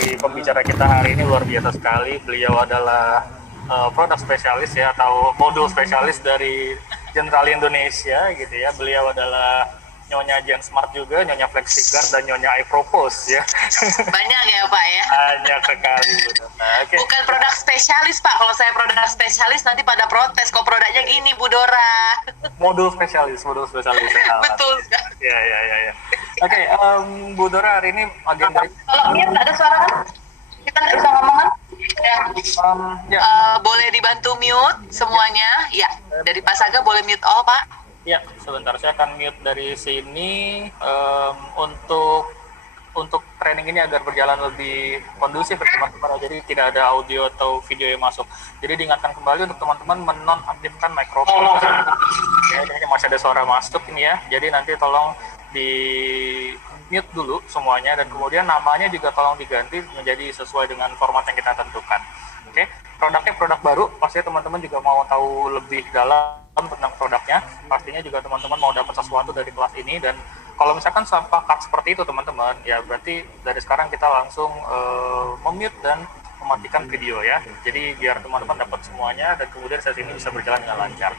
dari pembicara kita hari ini luar biasa sekali. Beliau adalah produk spesialis ya, atau modul spesialis dari General Indonesia gitu ya. Beliau adalah Nyonya Gen Smart juga, Nyonya FlexiGuard, dan Nyonya iPropose ya. Banyak ya Pak ya? Banyak sekali. Nah, okay. Bukan produk spesialis Pak, kalau saya produk spesialis nanti pada protes, kok produknya gini Bu Dora. Modul spesialis. Betul. Ya. Oke, Bu Dora hari ini agenda... Kalau Mir nggak ada suara kan? Kita nggak bisa ngomong kan? Ya. Boleh dibantu mute semuanya? Ya, dari Pak Saga boleh mute all Pak? Ya, sebentar, saya akan mute dari sini untuk training ini agar berjalan lebih kondusif teman-teman, jadi tidak ada audio atau video yang masuk. Jadi diingatkan kembali untuk teman-teman menonaktifkan mikrofon. Ya, ini masih ada suara masuk ini ya, jadi nanti tolong di mute dulu semuanya, dan kemudian namanya juga tolong diganti menjadi sesuai dengan format yang kita tentukan. Oke, produknya produk baru, pasti teman-teman juga mau tahu lebih dalam tentang produknya. Pastinya juga teman-teman mau dapat sesuatu dari kelas ini, dan kalau misalkan sepakat seperti itu teman-teman, ya berarti dari sekarang kita langsung memute dan mematikan video ya. Jadi biar teman-teman dapat semuanya, dan kemudian sesi ini bisa berjalan dengan lancar.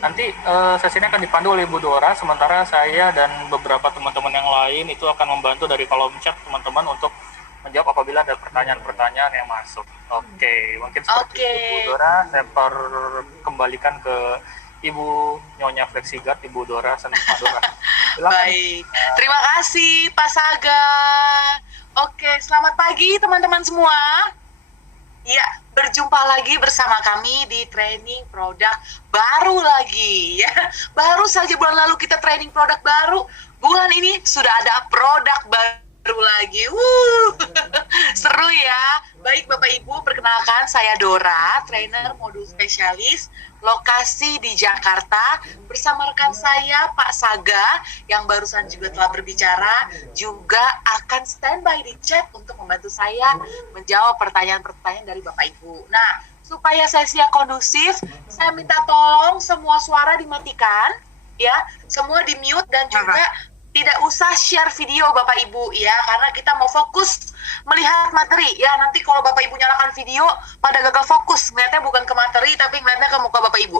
Nanti sesi ini akan dipandu oleh Bu Dora, sementara saya dan beberapa teman-teman yang lain itu akan membantu dari kolom chat teman-teman untuk menjawab apabila ada pertanyaan-pertanyaan yang masuk. Oke, mungkin seperti itu Bu Dora, saya kembalikan ke Ibu Nyonya FlexiGuard, Ibu Dora, Pak Dora. Baik, terima kasih Pak Saga. Oke, selamat pagi teman-teman semua. Ya, berjumpa lagi bersama kami di training produk baru lagi ya. Baru saja bulan lalu kita training produk baru. Bulan ini sudah ada produk baru lagi. Seru ya. Baik Bapak Ibu, perkenalkan saya Dora, trainer modul spesialis, lokasi di Jakarta, bersama rekan saya Pak Saga yang barusan juga telah berbicara, juga akan standby di chat untuk membantu saya menjawab pertanyaan-pertanyaan dari Bapak Ibu. Nah, supaya sesinya kondusif, saya minta tolong semua suara dimatikan, ya, semua di mute, dan juga tidak usah share video Bapak Ibu ya, karena kita mau fokus melihat materi ya. Nanti kalau Bapak Ibu nyalakan video pada gagal fokus, ngeliatnya bukan ke materi tapi ngeliatnya ke muka Bapak Ibu.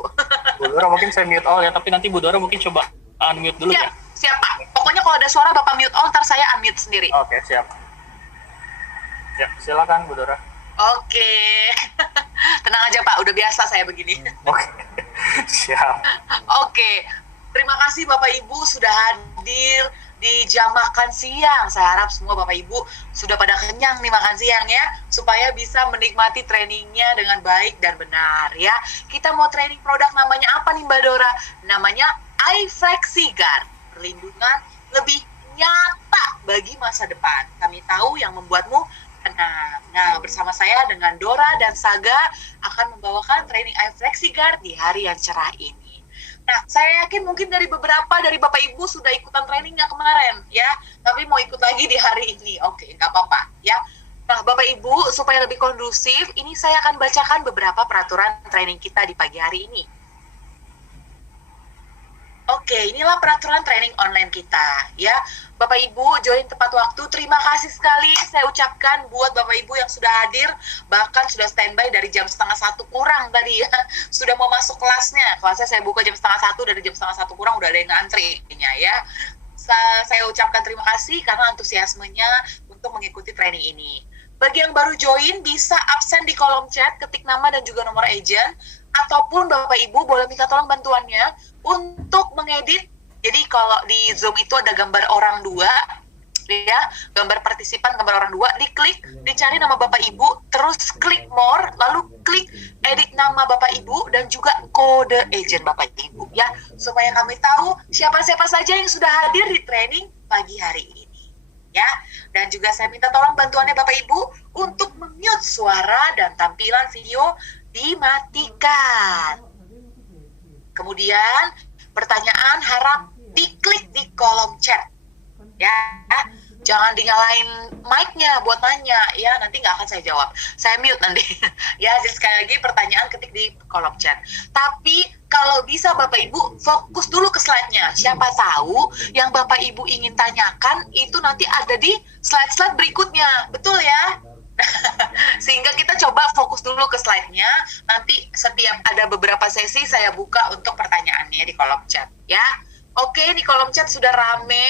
Bu Dora mungkin saya mute all ya, tapi nanti Bu Dora mungkin coba unmute dulu ya. Siap Pak, pokoknya kalau ada suara Bapak mute all, ntar saya unmute sendiri. Oke, siap. Ya, silakan Bu Dora. Oke. Tenang aja Pak, udah biasa saya begini. Oke. Siap. Oke. Terima kasih Bapak Ibu sudah hadir di jam makan siang. Saya harap semua Bapak Ibu sudah pada kenyang nih makan siang ya, supaya bisa menikmati trainingnya dengan baik dan benar ya. Kita mau training produk namanya apa nih Mbak Dora? Namanya iFlexiGuard, perlindungan lebih nyata bagi masa depan. Kami tahu yang membuatmu tenang. Nah, bersama saya dengan Dora dan Saga akan membawakan training iFlexiGuard di hari yang cerah ini. Nah, saya yakin mungkin dari beberapa dari Bapak Ibu sudah ikutan trainingnya kemarin, ya. Tapi mau ikut lagi di hari ini. Oke, nggak apa-apa, ya. Nah, Bapak Ibu, supaya lebih kondusif, ini saya akan bacakan beberapa peraturan training kita di pagi hari ini. Oke, inilah peraturan training online kita, ya. Bapak Ibu join tepat waktu, terima kasih sekali saya ucapkan buat Bapak Ibu yang sudah hadir, bahkan sudah standby dari jam 12:30 kurang tadi ya, sudah mau masuk kelasnya. Kelasnya saya buka jam 12:30, dari jam 12:30 kurang udah ada yang ngantri ya. Saya ucapkan terima kasih karena antusiasmenya untuk mengikuti training ini. Bagi yang baru join, bisa absen di kolom chat, ketik nama dan juga nomor agent, ataupun Bapak Ibu boleh minta tolong bantuannya untuk mengedit. Jadi kalau di Zoom itu ada gambar orang dua, ya, gambar partisipan, gambar orang dua, diklik, dicari nama Bapak Ibu, terus klik more, lalu klik edit nama Bapak Ibu dan juga kode agent Bapak Ibu, ya, supaya kami tahu siapa-siapa saja yang sudah hadir di training pagi hari ini, ya. Dan juga saya minta tolong bantuannya Bapak Ibu untuk mute suara dan tampilan video dimatikan. Kemudian pertanyaan harap diklik di kolom chat, ya. Jangan dinyalain mic-nya buat nanya, ya, nanti nggak akan saya jawab. Saya mute nanti. Ya, jadi sekali lagi pertanyaan ketik di kolom chat. Tapi kalau bisa Bapak Ibu fokus dulu ke slide-nya. Siapa tahu yang Bapak Ibu ingin tanyakan itu nanti ada di slide-slide berikutnya. Betul ya? coba fokus dulu ke slide-nya. Nanti setiap ada beberapa sesi saya buka untuk pertanyaannya di kolom chat ya. Oke, di kolom chat sudah rame.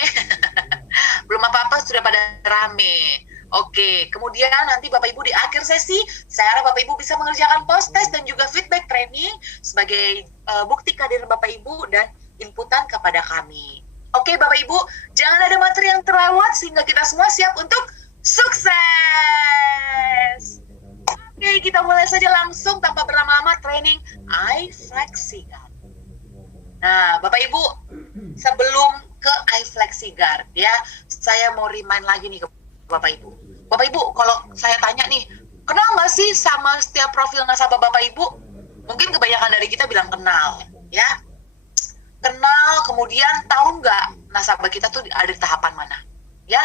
Belum apa-apa sudah pada rame. Oke, kemudian nanti Bapak Ibu di akhir sesi, saya harap Bapak Ibu bisa mengerjakan post-test dan juga feedback training sebagai bukti kehadiran Bapak Ibu dan inputan kepada kami. Oke, Bapak Ibu, jangan ada materi yang terlewat sehingga kita semua siap untuk sukses. Oke, kita mulai saja langsung tanpa berlama-lama training iFlexiGuard. Nah, Bapak Ibu, sebelum ke iFlexiGuard ya, saya mau remind lagi nih ke Bapak Ibu. Bapak Ibu, kalau saya tanya nih, kenal nggak sih sama setiap profil nasabah Bapak Ibu? Mungkin kebanyakan dari kita bilang kenal, ya. Kenal, kemudian tahu nggak nasabah kita tuh ada di tahapan mana, ya?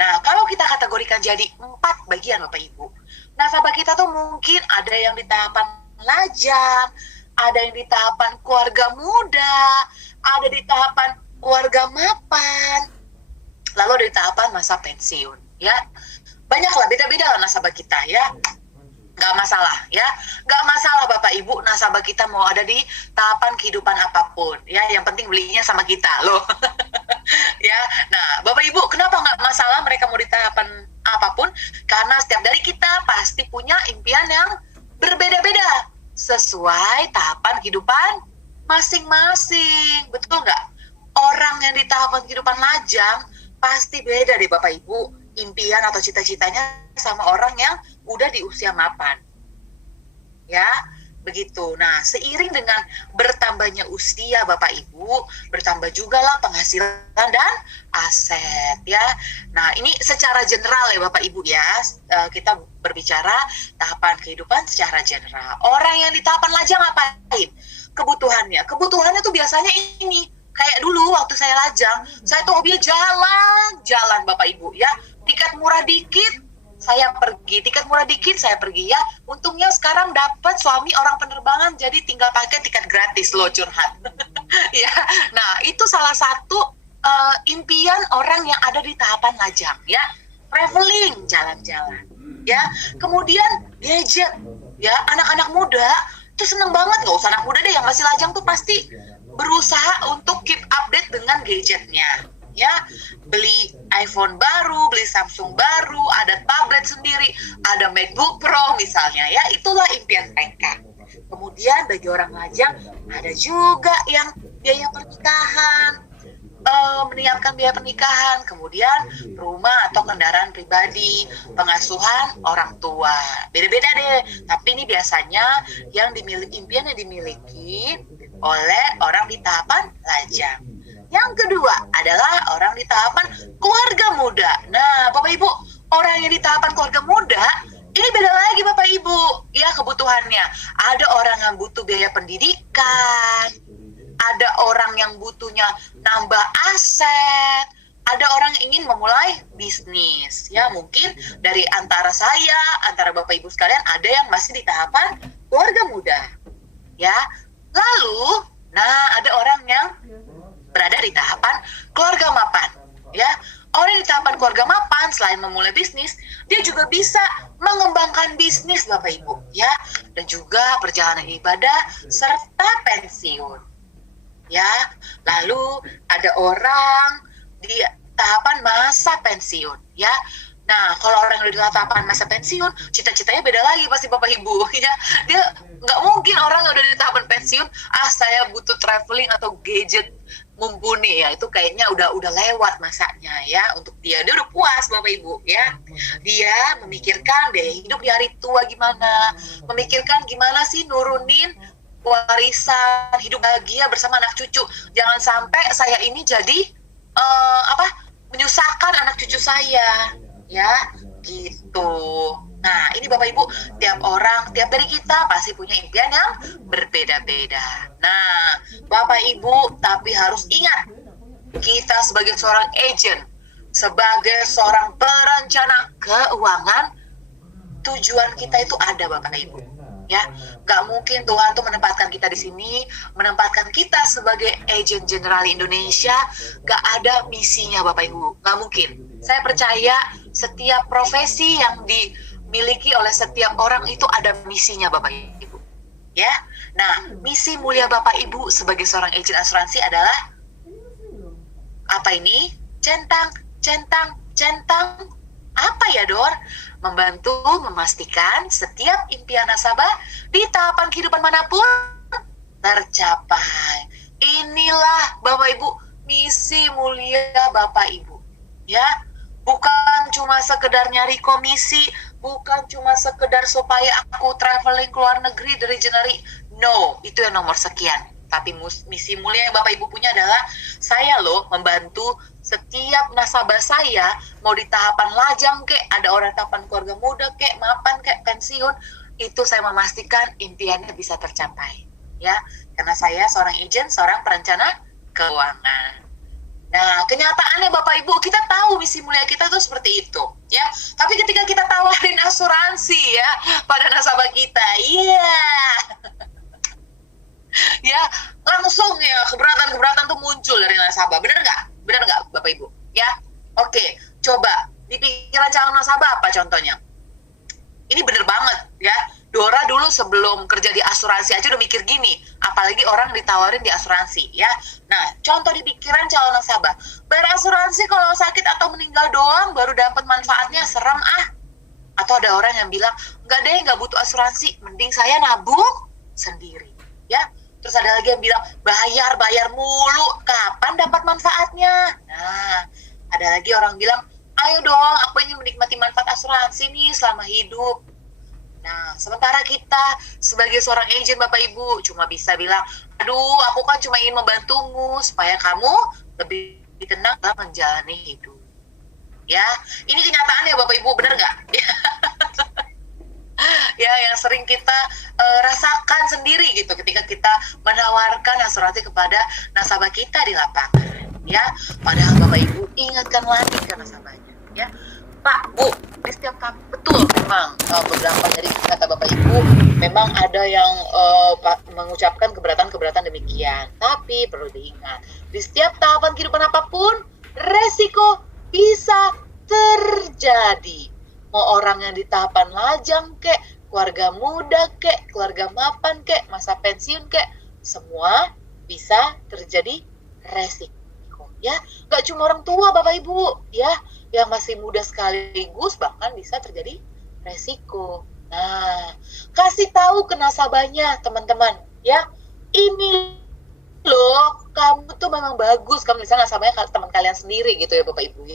Nah, kalau kita kategorikan jadi 4 bagian Bapak Ibu, nasabah kita tuh mungkin ada yang di tahapan lajang, ada yang di tahapan keluarga muda, ada di tahapan keluarga mapan, lalu ada di tahapan masa pensiun, ya. Banyaklah, beda-beda lah nasabah kita, ya. Nggak masalah, ya. Nggak masalah Bapak Ibu, nasabah kita mau ada di tahapan kehidupan apapun, ya. Yang penting belinya sama kita, loh. Ya, nah, Bapak Ibu, kenapa nggak masalah mereka mau di tahapan apapun? Karena setiap dari kita pasti punya impian yang berbeda-beda, sesuai tahapan kehidupan masing-masing, betul nggak? Orang yang di tahapan kehidupan lajang, pasti beda deh Bapak Ibu, impian atau cita-citanya sama orang yang udah di usia mapan. Ya, begitu. Nah, seiring dengan bertambahnya usia Bapak Ibu, bertambah juga lah penghasilan dan aset ya. Nah, ini secara general ya Bapak Ibu ya. Kita berbicara tahapan kehidupan secara general. Orang yang di tahapan lajang ngapain? Kebutuhannya tuh biasanya ini. Kayak dulu waktu saya lajang, saya tuh hobinya jalan-jalan Bapak Ibu ya. Tiket murah dikit, saya pergi. Tiket murah dikit, saya pergi ya. Untungnya sekarang dapat suami orang penerbangan, jadi tinggal pakai tiket gratis loh, curhat. Ya, nah itu salah satu impian orang yang ada di tahapan lajang ya. Traveling, jalan-jalan. Ya, kemudian gadget. Ya, anak-anak muda tuh seneng banget. Gak usah anak muda deh, yang masih lajang tuh pasti berusaha untuk keep update dengan gadgetnya, ya, beli iPhone baru, beli Samsung baru, ada tablet sendiri, ada MacBook Pro misalnya, ya, itulah impian mereka. Kemudian bagi orang lajang ada juga yang biaya pernikahan, menyiapkan biaya pernikahan, kemudian rumah atau kendaraan pribadi, pengasuhan orang tua, beda-beda deh. Tapi ini biasanya yang impian yang dimiliki oleh orang di tahapan lajang. Yang kedua adalah orang di tahapan keluarga muda. Nah, Bapak Ibu, orang yang di tahapan keluarga muda, ini beda lagi Bapak Ibu, ya kebutuhannya. Ada orang yang butuh biaya pendidikan, ada orang yang butuhnya nambah aset, ada orang yang ingin memulai bisnis. Ya, mungkin dari antara Bapak Ibu sekalian, ada yang masih di tahapan keluarga muda. Ya, lalu, nah ada orang yang berada di tahapan keluarga mapan, ya. Orang di tahapan keluarga mapan selain memulai bisnis, dia juga bisa mengembangkan bisnis Bapak Ibu, ya, dan juga perjalanan ibadah serta pensiun, ya. Lalu ada orang di tahapan masa pensiun, ya. Nah, kalau orang yang udah di tahapan masa pensiun, cita-citanya beda lagi pasti Bapak Ibu, ya. Dia nggak mungkin orang yang udah di tahapan pensiun, saya butuh traveling atau gadget mumpuni, ya. Itu kayaknya udah lewat masanya, ya. Untuk dia udah puas Bapak Ibu, ya. Dia memikirkan biaya hidup di hari tua gimana, memikirkan gimana sih nurunin warisan hidup bahagia bersama anak cucu. Jangan sampai saya ini jadi menyusahkan anak cucu saya. Ya, gitu. Nah, ini Bapak Ibu, tiap dari kita pasti punya impian yang berbeda-beda. Nah, Bapak Ibu, tapi harus ingat, kita sebagai seorang agent, sebagai seorang perencana keuangan, tujuan kita itu ada Bapak Ibu. Ya, gak mungkin Tuhan tuh menempatkan kita di sini, menempatkan kita sebagai agent general Indonesia, gak ada misinya Bapak Ibu, gak mungkin. Saya percaya setiap profesi yang miliki oleh setiap orang itu ada misinya Bapak Ibu. Ya. Nah, misi mulia Bapak Ibu sebagai seorang agen asuransi adalah apa ini? Centang, centang, centang. Apa ya, Dor? Membantu memastikan setiap impian nasabah di tahapan kehidupan manapun tercapai. Inilah Bapak Ibu misi mulia Bapak Ibu. Ya, bukan cuma sekedar nyari komisi, bukan cuma sekedar supaya aku traveling ke luar negeri dari Januari. No, itu yang nomor sekian. Tapi misi mulia yang Bapak Ibu punya adalah saya loh membantu setiap nasabah saya, mau di tahapan lajang kek, ada orang tahapan keluarga muda kek, mapan kek, pensiun, itu saya memastikan impiannya bisa tercapai. Ya, karena saya seorang agen, seorang perencana keuangan. Nah, kenyataannya Bapak Ibu, kita tahu misi mulia kita tuh seperti itu, ya. Tapi ketika kita tawarin asuransi ya pada nasabah kita, ya langsung ya keberatan tuh muncul dari nasabah. Bener nggak Bapak Ibu? Ya, oke. Coba di pikiran calon nasabah apa contohnya? Ini bener banget ya. Dora dulu sebelum kerja di asuransi aja udah mikir gini, apalagi orang ditawarin di asuransi ya. Nah, contoh di pikiran calon nasabah, berasuransi kalau sakit atau meninggal doang baru dapat manfaatnya, serem ah. Atau ada orang yang bilang, enggak deh, nggak butuh asuransi, mending saya nabung sendiri ya. Terus ada lagi yang bilang, bayar mulu, kapan dapat manfaatnya? Nah, ada lagi orang bilang, ayo dong, aku ingin menikmati manfaat asuransi nih selama hidup. Nah, sementara kita sebagai seorang agen Bapak Ibu cuma bisa bilang, aduh, aku kan cuma ingin membantumu supaya kamu lebih tenang dalam menjalani hidup. Ya, ini kenyataannya Bapak Ibu, benar nggak? Ya, yang sering kita rasakan sendiri gitu ketika kita menawarkan asuransi kepada nasabah kita di lapangan. Ya, padahal Bapak Ibu ingatkan lagi ke nasabahnya. Ya, Pak, Bu, di setiap betul memang beberapa dari kata Bapak Ibu memang ada yang mengucapkan keberatan demikian. Tapi perlu diingat, di setiap tahapan kehidupan apapun resiko bisa terjadi. Mau orang yang di tahapan lajang kek, keluarga muda kek, keluarga mapan kek, masa pensiun kek, semua bisa terjadi resiko. Ya, nggak cuma orang tua Bapak Ibu, ya. Yang masih muda sekaligus bahkan bisa terjadi resiko. Nah, kasih tahu ke nasabahnya teman-teman, ya, ini loh, kamu tuh memang bagus. Kamu misalnya nasabahnya teman kalian sendiri gitu ya Bapak Ibu.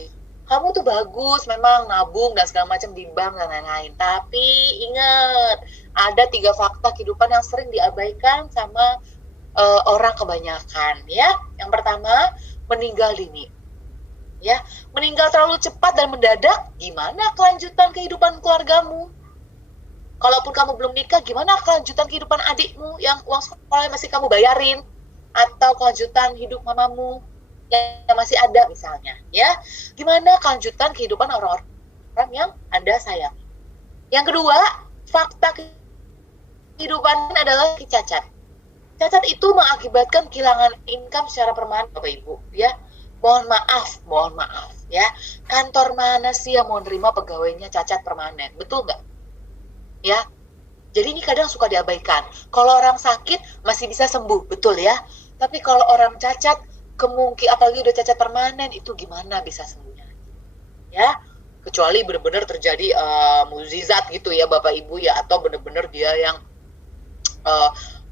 Kamu tuh bagus, memang nabung dan segala macam di bank dan lain-lain. Tapi ingat, ada 3 fakta kehidupan yang sering diabaikan sama orang kebanyakan, ya. Yang pertama, meninggal dini. Ya, meninggal terlalu cepat dan mendadak, gimana kelanjutan kehidupan keluargamu? Kalaupun kamu belum nikah, gimana kelanjutan kehidupan adikmu yang uang sekolah masih kamu bayarin? Atau kelanjutan hidup mamamu yang masih ada misalnya, ya? Gimana kelanjutan kehidupan orang-orang yang Anda sayang? Yang kedua, fakta kehidupan adalah cacat. Cacat itu mengakibatkan kehilangan income secara permanen, Bapak Ibu, ya. Mohon maaf ya, kantor mana sih yang mau nerima pegawainya cacat permanen, betul nggak? Ya, jadi ini kadang suka diabaikan. Kalau orang sakit masih bisa sembuh, betul ya. Tapi kalau orang cacat, apalagi udah cacat permanen, itu gimana bisa sembuhnya? Ya, kecuali benar-benar terjadi mukjizat gitu ya Bapak Ibu ya, atau benar-benar dia yang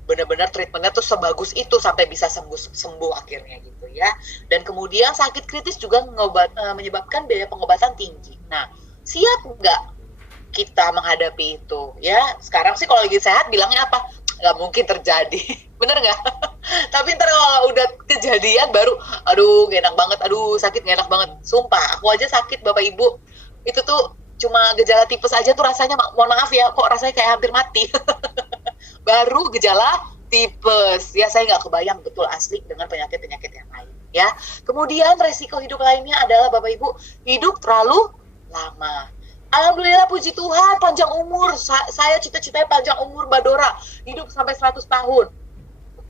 benar-benar treatmentnya tuh sebagus itu sampai bisa sembuh akhirnya gitu ya. Dan kemudian sakit kritis juga menyebabkan biaya pengobatan tinggi. Nah, siap nggak kita menghadapi itu ya? Sekarang sih kalau lagi sehat bilangnya apa? Nggak mungkin terjadi, bener nggak? Tapi ntar kalau udah kejadian baru, aduh gak enak banget, aduh sakit gak enak banget. Sumpah, aku aja sakit Bapak Ibu, itu tuh cuma gejala tipes aja tuh rasanya, mohon maaf ya, kok rasanya kayak hampir mati. Baru gejala tipes ya, saya nggak kebayang betul asli dengan penyakit-penyakit yang lain ya. Kemudian resiko hidup lainnya adalah Bapak Ibu hidup terlalu lama. Alhamdulillah, puji Tuhan, panjang umur. Saya cita-citanya panjang umur Mbak Dora, hidup sampai 100 tahun.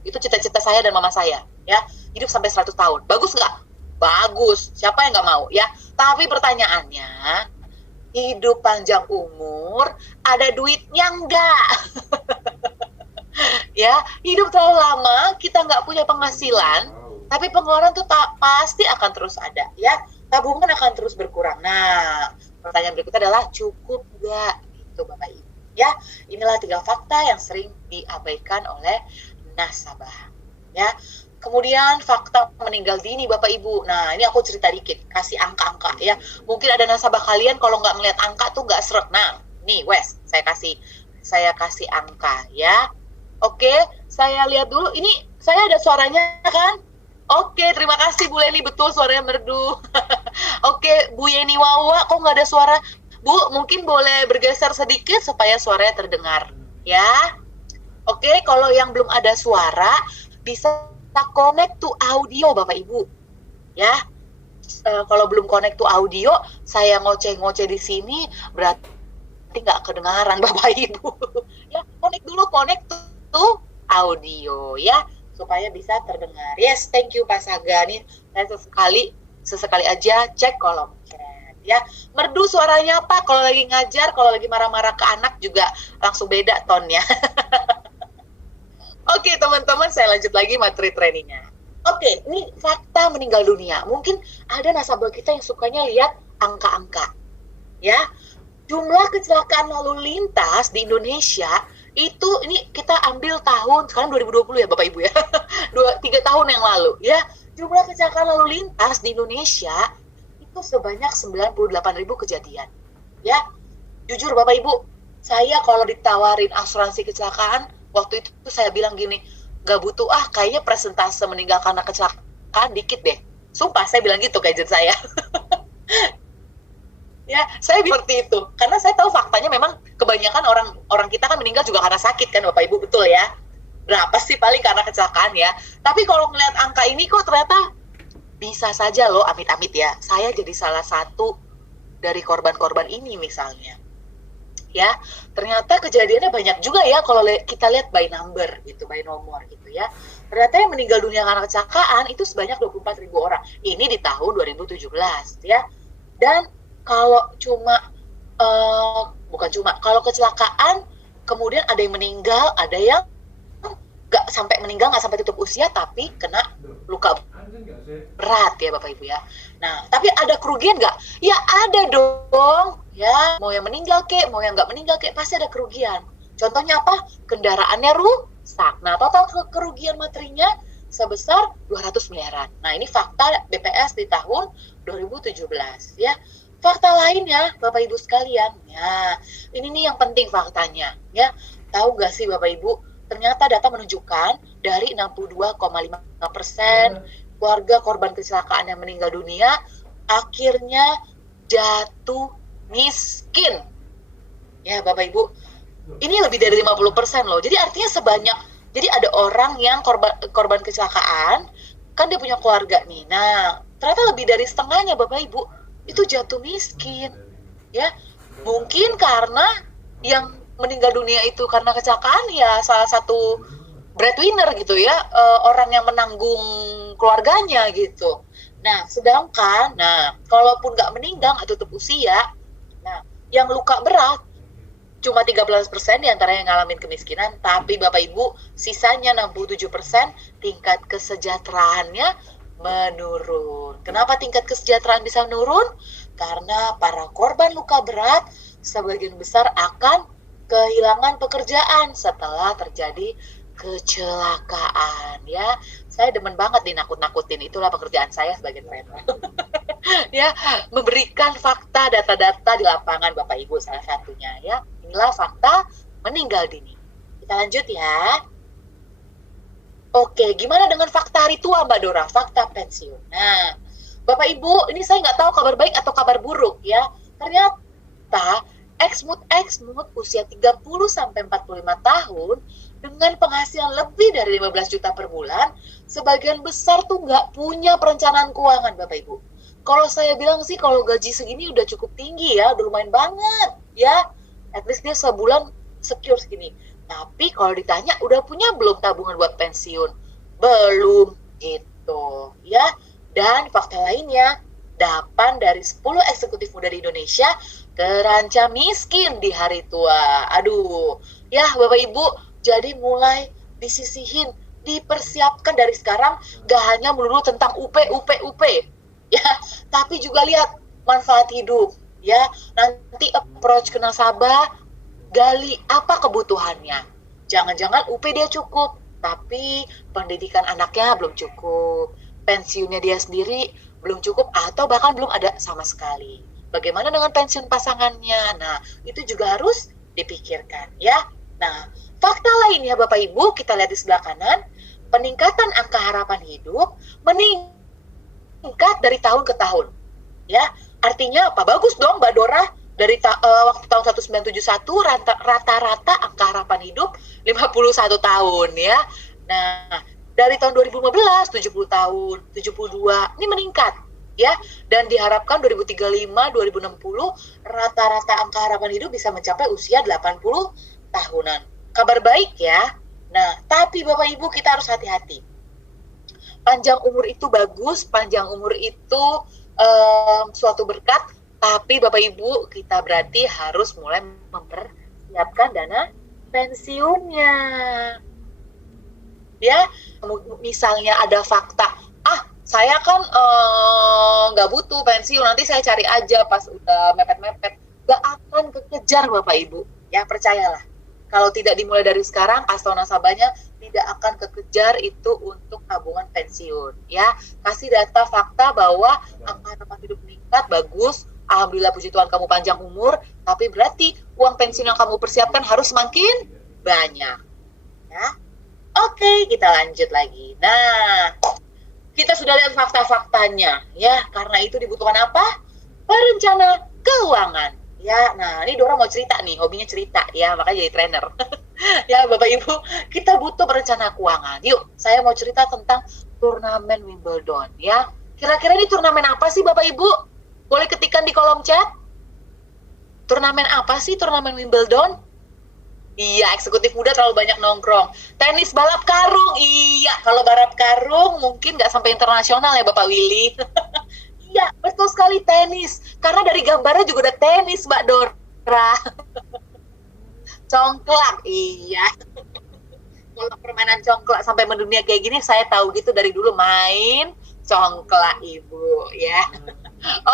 Itu cita-cita saya dan mama saya ya, hidup sampai 100 tahun. Bagus nggak? Bagus, siapa yang nggak mau ya. Tapi pertanyaannya, hidup panjang umur, ada duitnya enggak? Ya, hidup terlalu lama, kita nggak punya penghasilan, tapi pengeluaran tuh pasti akan terus ada, ya. Tabungan akan terus berkurang. Nah, pertanyaan berikutnya adalah cukup nggak? Itu Bapak Ibu. Ya, inilah 3 fakta yang sering diabaikan oleh nasabah. Ya, kemudian fakta meninggal dini Bapak Ibu. Nah, ini aku cerita dikit, kasih angka-angka ya. Mungkin ada nasabah kalian kalau nggak ngeliat angka tuh nggak seret. Nah, nih Wes, saya kasih angka ya. Oke, saya lihat dulu. Ini saya ada suaranya kan? Oke, terima kasih Bu Leni, betul suaranya merdu. Oke, Bu Yeni Wawa, kok nggak ada suara? Bu, mungkin boleh bergeser sedikit supaya suaranya terdengar, ya. Oke, kalau yang belum ada suara, bisa connect to audio, Bapak Ibu. Ya, kalau belum connect to audio, saya ngoceh-ngoceh di sini, berarti nggak kedengaran, Bapak Ibu. Ya, connect to audio, ya, supaya bisa terdengar. Yes, thank you Pak Saga. Nih, saya sesekali aja cek kolom chat. Ya, merdu suaranya Pak kalau lagi ngajar, kalau lagi marah-marah ke anak juga langsung beda tonnya. Oke teman-teman, saya lanjut lagi materi trainingnya. Oke, ini fakta meninggal dunia. Mungkin ada nasabah kita yang sukanya lihat angka-angka. Ya, jumlah kecelakaan lalu lintas di Indonesia itu, ini kita ambil tahun, sekarang 2020 ya Bapak Ibu ya, 3 tahun yang lalu ya. Jumlah kecelakaan lalu lintas di Indonesia itu sebanyak 98.000 kejadian. Ya, jujur Bapak Ibu, saya kalau ditawarin asuransi kecelakaan, waktu itu saya bilang gini, gak butuh kayaknya persentase meninggal karena kecelakaan dikit deh. Sumpah saya bilang gitu ke agent saya. Ya, saya seperti itu. Karena saya tahu faktanya memang kebanyakan orang kita kan meninggal juga karena sakit kan Bapak Ibu, betul ya? Berapa sih paling karena kecelakaan ya? Tapi kalau ngeliat angka ini kok ternyata bisa saja loh, amit-amit ya, saya jadi salah satu dari korban-korban ini misalnya. Ya, ternyata kejadiannya banyak juga ya kalau kita lihat by number gitu, by nomor gitu ya. Ternyata yang meninggal dunia karena kecelakaan itu sebanyak 24.000 orang. Ini di tahun 2017 ya. Dan kalau kalau kecelakaan kemudian ada yang meninggal, ada yang nggak sampai meninggal, nggak sampai tutup usia, tapi kena luka berat ya Bapak Ibu ya. Nah, tapi ada kerugian nggak? Ya ada dong. Ya, mau yang meninggal kek, mau yang nggak meninggal kek, pasti ada kerugian. Contohnya apa? Kendaraannya rusak. Nah, total kerugian materinya sebesar 200 miliaran. Nah, ini fakta BPS di tahun 2017 ya. Fakta lainnya, Bapak Ibu sekalian, ya, ini nih yang penting faktanya, ya. Tahu nggak sih Bapak Ibu, ternyata data menunjukkan dari 62,5% keluarga korban kecelakaan yang meninggal dunia akhirnya jatuh miskin. Ya Bapak Ibu, ini lebih dari 50% loh. Jadi artinya jadi ada orang yang korban kecelakaan, kan dia punya keluarga nih. Nah, ternyata lebih dari setengahnya Bapak Ibu itu jatuh miskin, ya. Mungkin karena yang meninggal dunia itu karena kecelakaan ya salah satu breadwinner gitu ya, orang yang menanggung keluarganya gitu. Nah, sedangkan, kalaupun nggak meninggal, nggak tutup usia, yang luka berat cuma 13% diantara yang ngalamin kemiskinan, tapi Bapak Ibu sisanya 67% tingkat kesejahteraannya menurun. Kenapa tingkat kesejahteraan bisa menurun? Karena para korban luka berat sebagian besar akan kehilangan pekerjaan setelah terjadi kecelakaan ya. Saya demen banget dinakut-nakutin, itulah pekerjaan saya sebagai trainer. Ya, memberikan fakta data-data di lapangan Bapak Ibu salah satunya ya. Inilah fakta meninggal dini. Kita lanjut ya. Oke, gimana dengan fakta hari tua Mbak Dora? Fakta pensiun. Nah, Bapak Ibu, ini saya nggak tahu kabar baik atau kabar buruk ya. Ternyata Exmut usia 30-45 tahun dengan penghasilan lebih dari 15 juta per bulan, sebagian besar tuh nggak punya perencanaan keuangan Bapak Ibu. Kalau saya bilang sih kalau gaji segini udah cukup tinggi ya, udah lumayan banget ya. At least dia sebulan secure segini. Tapi kalau ditanya udah punya belum tabungan buat pensiun? Belum gitu ya. Dan fakta lainnya, 8 dari 10 eksekutif muda di Indonesia terancam miskin di hari tua. Aduh, ya Bapak Ibu, jadi mulai disisihin, dipersiapkan dari sekarang, gak hanya melulu tentang UP, ya, tapi juga lihat manfaat hidup, ya. Nanti approach ke nasabah, gali apa kebutuhannya. Jangan-jangan UP dia cukup, tapi pendidikan anaknya belum cukup, pensiunnya dia sendiri belum cukup, atau bahkan belum ada sama sekali. Bagaimana dengan pensiun pasangannya? Nah, itu juga harus dipikirkan, ya. Nah, fakta lainnya Bapak Ibu, kita lihat di sebelah kanan, peningkatan angka harapan hidup meningkat dari tahun ke tahun, ya. Artinya apa? Bagus dong Mbak Dora, dari waktu tahun 1971 rata-rata angka harapan hidup 51 tahun, ya. Nah, dari tahun 2015 70 tahun, 72 ini meningkat, ya, dan diharapkan 2035 2060 rata-rata angka harapan hidup bisa mencapai usia 80 tahunan. Kabar baik ya. Nah, tapi Bapak Ibu kita harus hati-hati. Panjang umur itu bagus, panjang umur itu suatu berkat, tapi Bapak Ibu kita berarti harus mulai mempersiapkan dana pensiunnya. Ya, misalnya ada fakta, saya kan nggak butuh pensiun, nanti saya cari aja pas udah mepet-mepet. Nggak akan kekejar Bapak Ibu, ya percayalah. Kalau tidak dimulai dari sekarang, kasih tahu nasabahnya, tidak akan kekejar itu untuk tabungan pensiun. Ya, kasih data fakta bahwa angka harapan hidup meningkat, bagus. Alhamdulillah puji Tuhan kamu panjang umur, tapi berarti uang pensiun yang kamu persiapkan harus semakin banyak. Ya, oke, kita lanjut lagi. Nah, kita sudah lihat fakta-faktanya, ya. Karena itu dibutuhkan apa? Perencana keuangan. Ya, nah ini Dora mau cerita nih, hobinya cerita, ya, makanya jadi trainer. Ya, Bapak Ibu, kita butuh perencana keuangan. Yuk, saya mau cerita tentang turnamen Wimbledon, ya. Kira-kira ini turnamen apa sih, Bapak Ibu? Boleh ketikkan di kolom chat. Turnamen apa sih turnamen Wimbledon? Iya, eksekutif muda terlalu banyak nongkrong. Tenis balap karung, iya. Kalau balap karung mungkin nggak sampai internasional ya Bapak Willy. Iya, betul sekali tenis. Karena dari gambarnya juga ada tenis, Mbak Dora. Congklak, iya. Kalau permainan congklak sampai mendunia kayak gini, saya tahu gitu dari dulu main congklak, Ibu, ya.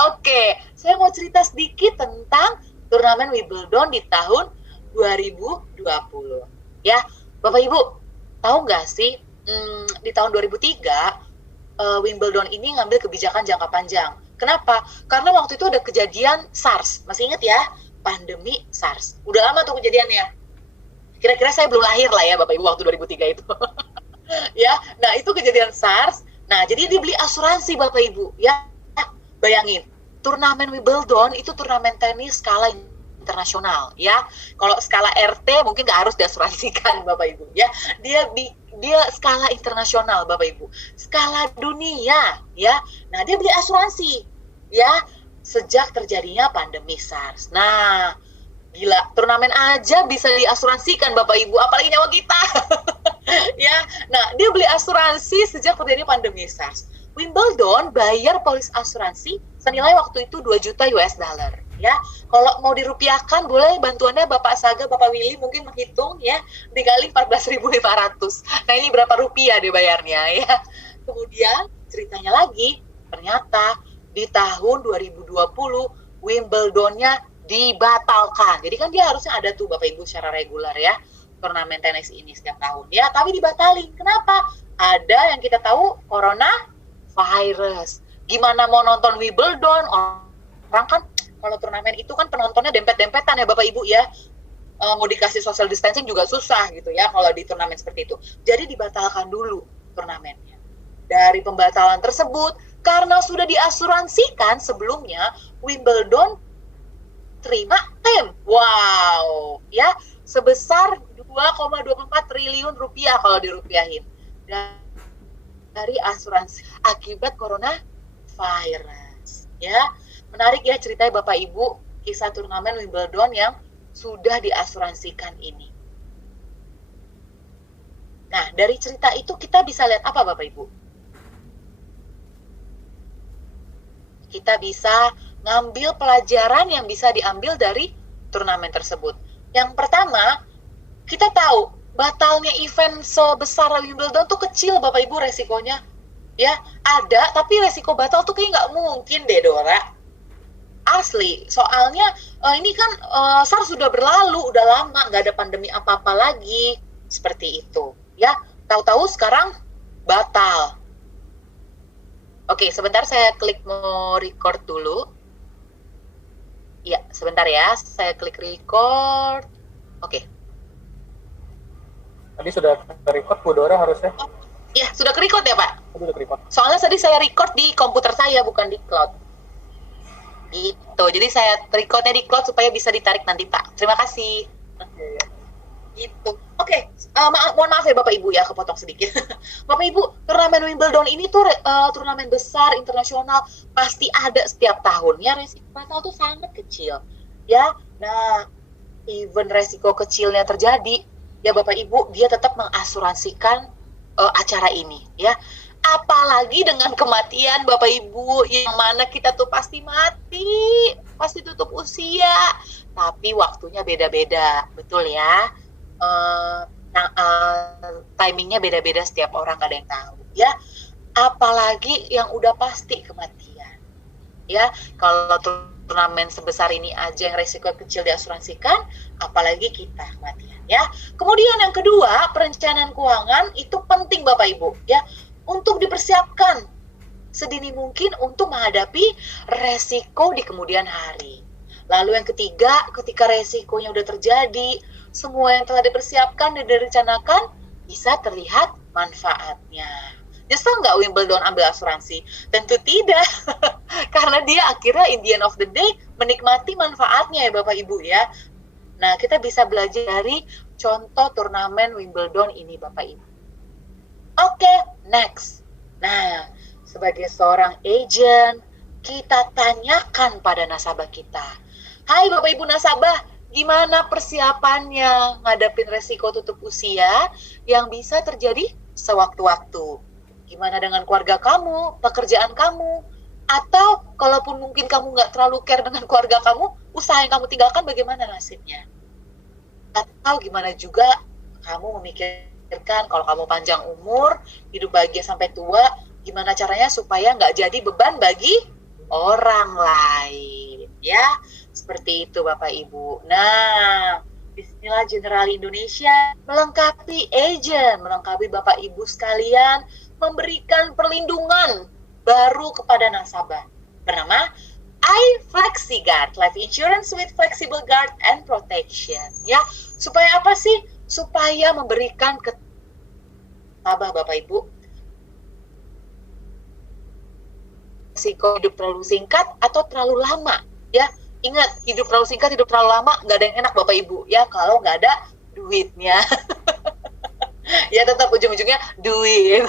Oke, saya mau cerita sedikit tentang turnamen Wimbledon di tahun 2020. Ya, Bapak Ibu, tahu nggak sih, di tahun 2003, Wimbledon ini ngambil kebijakan jangka panjang. Kenapa? Karena waktu itu ada kejadian SARS. Masih ingat ya? Pandemi SARS. Udah lama tuh kejadiannya. Kira-kira saya belum lahir lah ya Bapak Ibu waktu 2003 itu. Ya, nah itu kejadian SARS. Nah, jadi dia beli asuransi Bapak Ibu. Ya, bayangin. Turnamen Wimbledon itu turnamen tenis skala internasional. Ya, kalau skala RT mungkin nggak harus diasuransikan Bapak Ibu. Ya, dia skala internasional Bapak Ibu, skala dunia, ya. Nah, dia beli asuransi, ya, sejak terjadinya pandemi SARS. Nah, gila, turnamen aja bisa diasuransikan Bapak Ibu, apalagi nyawa kita. Ya, nah dia beli asuransi sejak terjadi pandemi SARS. Wimbledon bayar polis asuransi senilai waktu itu 2 juta US dollar. Ya, kalau mau dirupiahkan boleh bantuannya Bapak Saga, Bapak Willy mungkin menghitung ya, dikali 14.500. Nah, ini berapa rupiah dibayarnya ya. Kemudian ceritanya lagi, ternyata di tahun 2020 Wimbledonnya dibatalkan. Jadi kan dia harusnya ada tuh Bapak Ibu secara reguler ya, turnamen tenis ini setiap tahun ya, tapi dibatalin. Kenapa? Ada yang kita tahu, corona virus. Gimana mau nonton Wimbledon? Orang kan kalau turnamen itu kan penontonnya dempet-dempetan ya Bapak Ibu ya, mau dikasih social distancing juga susah gitu ya kalau di turnamen seperti itu. Jadi dibatalkan dulu turnamennya. Dari pembatalan tersebut, karena sudah diasuransikan sebelumnya, Wimbledon terima klaim. Wow, ya, sebesar 2,24 triliun rupiah kalau dirupiahin dari asuransi akibat coronavirus. Ya, menarik ya ceritanya Bapak Ibu, kisah turnamen Wimbledon yang sudah diasuransikan ini. Nah, dari cerita itu kita bisa lihat apa Bapak Ibu? Kita bisa ngambil pelajaran yang bisa diambil dari turnamen tersebut. Yang pertama, kita tahu batalnya event sebesar Wimbledon tuh kecil Bapak Ibu resikonya. Ya, ada, tapi resiko batal tuh kayak nggak mungkin deh, Dora. Asli, soalnya ini kan SARS sudah berlalu, udah lama, nggak ada pandemi apa-apa lagi. Seperti itu. Ya, tahu-tahu sekarang batal. Oke, sebentar saya klik mau record dulu. Ya, sebentar ya, saya klik record. Oke. Tadi sudah record Bu Dora harusnya. Ya, sudah ke-record ya, Pak? Sudah record. Soalnya tadi saya record di komputer saya, bukan di cloud. Gitu, jadi saya recordnya di cloud supaya bisa ditarik nanti, Pak. Terima kasih. Oke, ya. Gitu. Oke, mohon maaf ya Bapak Ibu ya, kepotong sedikit. Bapak Ibu, turnamen Wimbledon ini tuh turnamen besar, internasional, pasti ada setiap tahunnya. Resiko batal tuh sangat kecil. Ya, nah, even resiko kecilnya terjadi, ya Bapak Ibu, dia tetap mengasuransikan acara ini, ya. Apalagi dengan kematian Bapak Ibu, yang mana kita tuh pasti mati, pasti tutup usia, tapi waktunya beda-beda, betul ya. Timingnya beda-beda setiap orang, gak ada yang tahu, ya. Apalagi yang udah pasti kematian, ya. Kalau turnamen sebesar ini aja yang resiko kecil diasuransikan, apalagi kita kematian, ya. Kemudian yang kedua, perencanaan keuangan itu penting Bapak Ibu, ya, untuk dipersiapkan sedini mungkin untuk menghadapi resiko di kemudian hari. Lalu yang ketiga, ketika resikonya udah terjadi, semua yang telah dipersiapkan dan direncanakan bisa terlihat manfaatnya. Nyesel nggak Wimbledon ambil asuransi? Tentu tidak, karena dia akhirnya in the end of the day menikmati manfaatnya ya Bapak Ibu ya. Nah, kita bisa belajar dari contoh turnamen Wimbledon ini Bapak Ibu. Oke, next. Nah, sebagai seorang agent, kita tanyakan pada nasabah kita. Hai Bapak Ibu nasabah, gimana persiapannya ngadapin resiko tutup usia yang bisa terjadi sewaktu-waktu? Gimana dengan keluarga kamu, pekerjaan kamu? Atau kalaupun mungkin kamu nggak terlalu care dengan keluarga kamu, usaha yang kamu tinggalkan bagaimana nasibnya? Atau gimana juga kamu memikirkan kalau kamu panjang umur, hidup bahagia sampai tua, gimana caranya supaya nggak jadi beban bagi orang lain, ya? Seperti itu Bapak Ibu. Nah, bismillah Generali Indonesia melengkapi agent, melengkapi Bapak Ibu sekalian, memberikan perlindungan baru kepada nasabah bernama iFlexiGuard, Life Insurance with Flexible Guard and Protection. Ya, supaya apa sih? Supaya memberikan ke nasabah Bapak Ibu risiko hidup terlalu singkat atau terlalu lama. Ya, ingat, hidup terlalu singkat, hidup terlalu lama, nggak ada yang enak Bapak Ibu. Ya, kalau nggak ada duitnya. Ya, tetap ujung-ujungnya duit.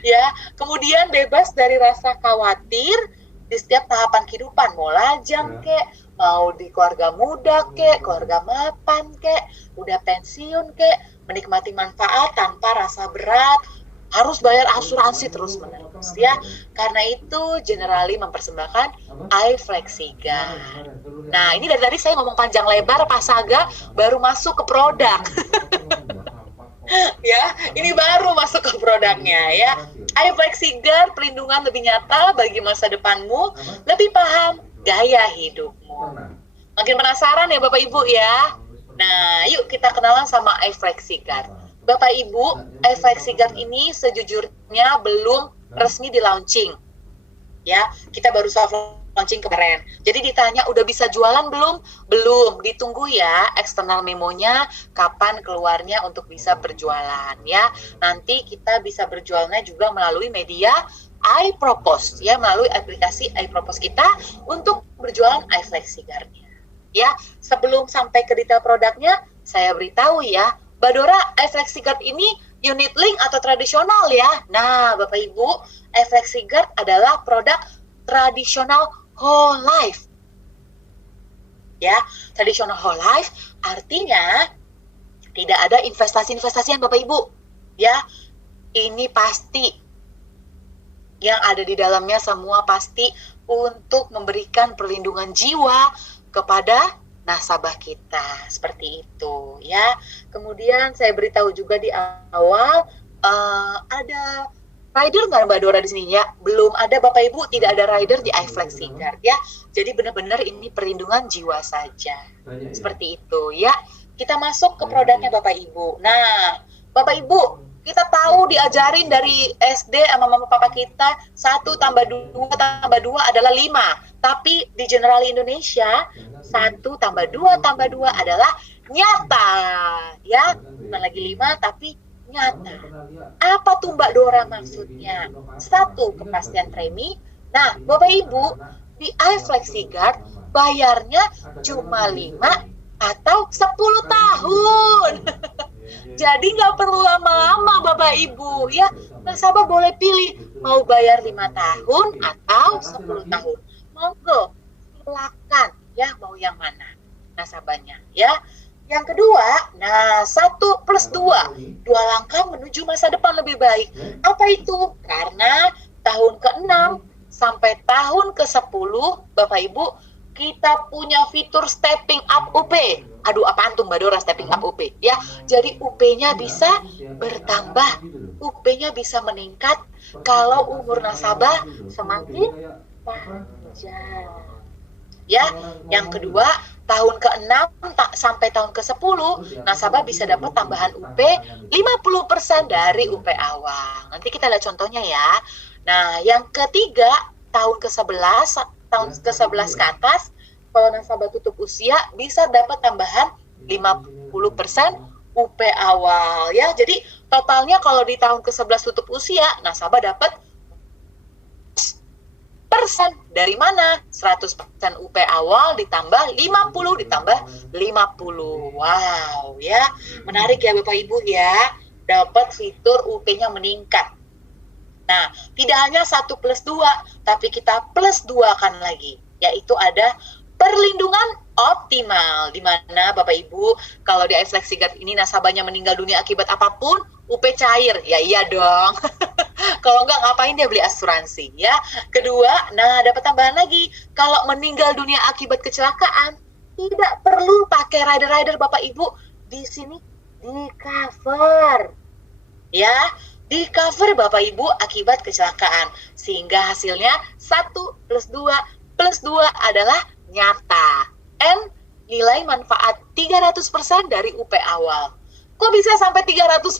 Ya, kemudian bebas dari rasa khawatir di setiap tahapan kehidupan, mau lajang kek, mau di keluarga muda kek, keluarga mapan kek, udah pensiun kek, menikmati manfaat tanpa rasa berat, harus bayar asuransi terus-menerus ya. Karena itu Generali mempersembahkan iFlexiGuard. Nah, ini dari tadi saya ngomong panjang lebar, Pak Saga baru masuk ke produk. Ya, ini baru masuk ke produknya ya. iFlexiGuard, perlindungan lebih nyata bagi masa depanmu, lebih paham gaya hidupmu. Makin penasaran ya Bapak Ibu ya? Nah, yuk kita kenalan sama iFlexiGuard. Bapak Ibu, iFlexiGuard ini sejujurnya belum resmi di launching. Ya, kita baru soft launching kemarin. Jadi ditanya udah bisa jualan belum? Belum. Ditunggu ya eksternal memonya kapan keluarnya untuk bisa berjualan ya. Nanti kita bisa berjualnya juga melalui media iPropose ya, melalui aplikasi iPropose kita untuk berjualan iFlexiGuard-nya. Ya, sebelum sampai ke detail produknya, saya beritahu ya, Mbak Dora, iFlexiGuard ini unit link atau tradisional ya. Nah, Bapak Ibu, iFlexiGuard adalah produk tradisional whole life. Ya, tradisional whole life artinya tidak ada investasi-investasian Bapak Ibu. Ya, ini pasti yang ada di dalamnya semua pasti untuk memberikan perlindungan jiwa kepada nasabah kita, seperti itu ya. Kemudian saya beritahu juga di awal, ada rider nggak Mbak Dora di sini ya? Belum ada Bapak Ibu, tidak ada rider di iFlexiGuard ya. Jadi benar-benar ini perlindungan jiwa saja, seperti itu ya. Kita masuk ke produknya Bapak Ibu. Nah, Bapak Ibu, kita tahu diajarin dari SD sama mama papa kita 1 tambah 2 tambah 2 adalah 5. Tapi di General Indonesia 1 tambah 2 tambah 2 adalah nyata. Ya, bukan lagi 5 tapi nyata. Apa tuh Mbak Dora maksudnya? 1, kepastian premi. Nah, Bapak Ibu, di iFlexiGuard bayarnya cuma 5 atau 10 tahun. Jadi nggak perlu lama-lama Bapak Ibu ya. Nasabah boleh pilih mau bayar 5 tahun atau 10 tahun. Monggo, silakan ya mau yang mana nasabahnya ya. Yang kedua, nah 1 plus 2 langkah menuju masa depan lebih baik. Apa itu? Karena tahun ke-6 sampai tahun ke-10 Bapak Ibu kita punya fitur stepping up UP. Aduh, apaan tuh Mbak Dora stepping up UP? Ya, jadi UP-nya bisa bertambah, UP-nya bisa meningkat kalau umur nasabah semakin panjang. Ya, yang kedua, tahun ke-6 sampai tahun ke-10, nasabah bisa dapat tambahan UP 50% dari UP awal. Nanti kita lihat contohnya ya. Nah, yang ketiga, tahun ke-11 ke atas, kalau nasabah tutup usia bisa dapat tambahan 50% UP awal ya. Jadi totalnya kalau di tahun ke-11 tutup usia, nasabah dapat persen dari mana? 100% UP awal ditambah 50 ditambah 50. Wow ya. Menarik ya Bapak Ibu ya. Dapat fitur UP-nya meningkat. Nah, tidak hanya 1 plus 2, tapi kita plus 2 kan lagi, yaitu ada perlindungan optimal, di mana Bapak Ibu, kalau di iFlexiGuard ini nasabahnya meninggal dunia akibat apapun, UP cair, ya iya dong. Kalau enggak, ngapain dia beli asuransi, ya. Kedua, nah dapat tambahan lagi, kalau meninggal dunia akibat kecelakaan, tidak perlu pakai rider-rider Bapak Ibu, di sini di cover, ya. Di cover Bapak Ibu akibat kecelakaan. Sehingga hasilnya 1 plus 2 plus 2 adalah nyata. N nilai manfaat 300% dari UP awal. Kok bisa sampai 300%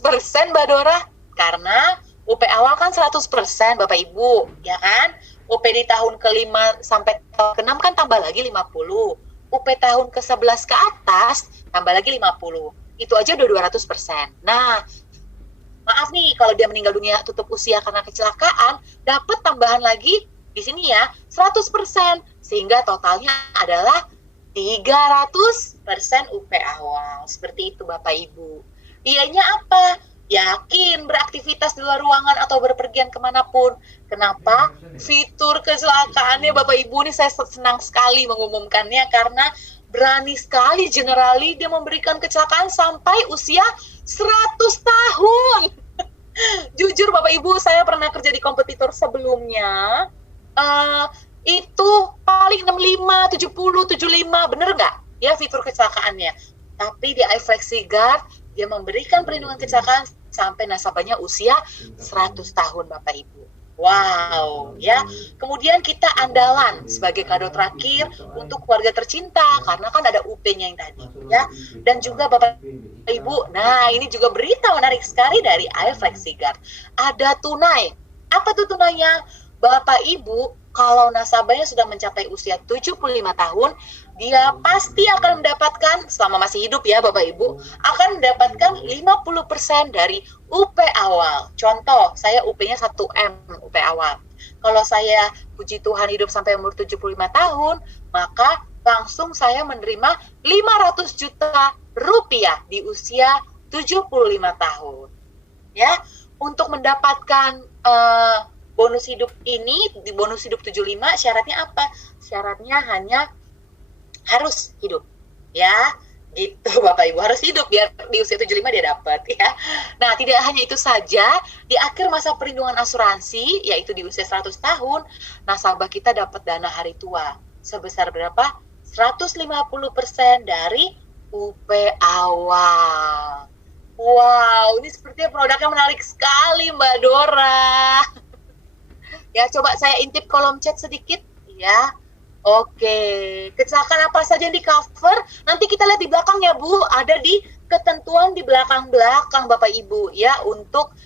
Mbak Dora? Karena UP awal kan 100% Bapak Ibu, ya kan? UP di tahun ke-5 sampai tahun ke-6 kan tambah lagi 50. UP tahun ke-11 ke atas tambah lagi 50. Itu aja udah 200%. Nah, maaf nih, kalau dia meninggal dunia tutup usia karena kecelakaan, dapat tambahan lagi di sini ya, 100%. Sehingga totalnya adalah 300% UP awal. Seperti itu Bapak Ibu. Iyanya apa? Yakin beraktivitas di luar ruangan atau berpergian kemanapun. Kenapa? Fitur kecelakaannya Bapak Ibu ini saya senang sekali mengumumkannya karena berani sekali Generali dia memberikan kecelakaan sampai usia 100 tahun. Jujur Bapak Ibu, saya pernah kerja di kompetitor sebelumnya. Itu paling 65, 70, 75, bener nggak? Ya fitur kecelakaannya. Tapi di iFlexiGuard dia memberikan perlindungan kecelakaan sampai nasabahnya usia 100 tahun Bapak Ibu. Wow, ya. Kemudian kita andalan sebagai kado terakhir untuk keluarga tercinta karena kan ada UP-nya yang tadi, ya. Dan juga Bapak Ibu, nah ini juga berita menarik sekali dari iFlexiGuard. Ada tunai. Apa tuh tunainya? Bapak Ibu, kalau nasabahnya sudah mencapai usia 75 tahun, dia pasti akan mendapatkan, selama masih hidup ya Bapak Ibu, akan mendapatkan 50% dari UP awal. Contoh, saya UP-nya 1M UP awal. Kalau saya puji Tuhan hidup sampai umur 75 tahun, maka langsung saya menerima 500 juta rupiah di usia 75 tahun. Ya, untuk mendapatkan bonus hidup ini, di bonus hidup 75, syaratnya apa? Syaratnya hanya harus hidup, ya. Gitu Bapak Ibu, harus hidup biar di usia 75 dia dapat ya. Nah, tidak hanya itu saja, di akhir masa perlindungan asuransi yaitu di usia 100 tahun, nasabah kita dapat dana hari tua sebesar berapa? 150% dari UP awal. Wow, ini sepertinya produknya menarik sekali Mbak Dora. Ya, coba saya intip kolom chat sedikit ya. Oke, kecelakaan apa saja yang di cover? Nanti kita lihat di belakang ya Bu, ada di ketentuan di belakang-belakang Bapak Ibu ya untuk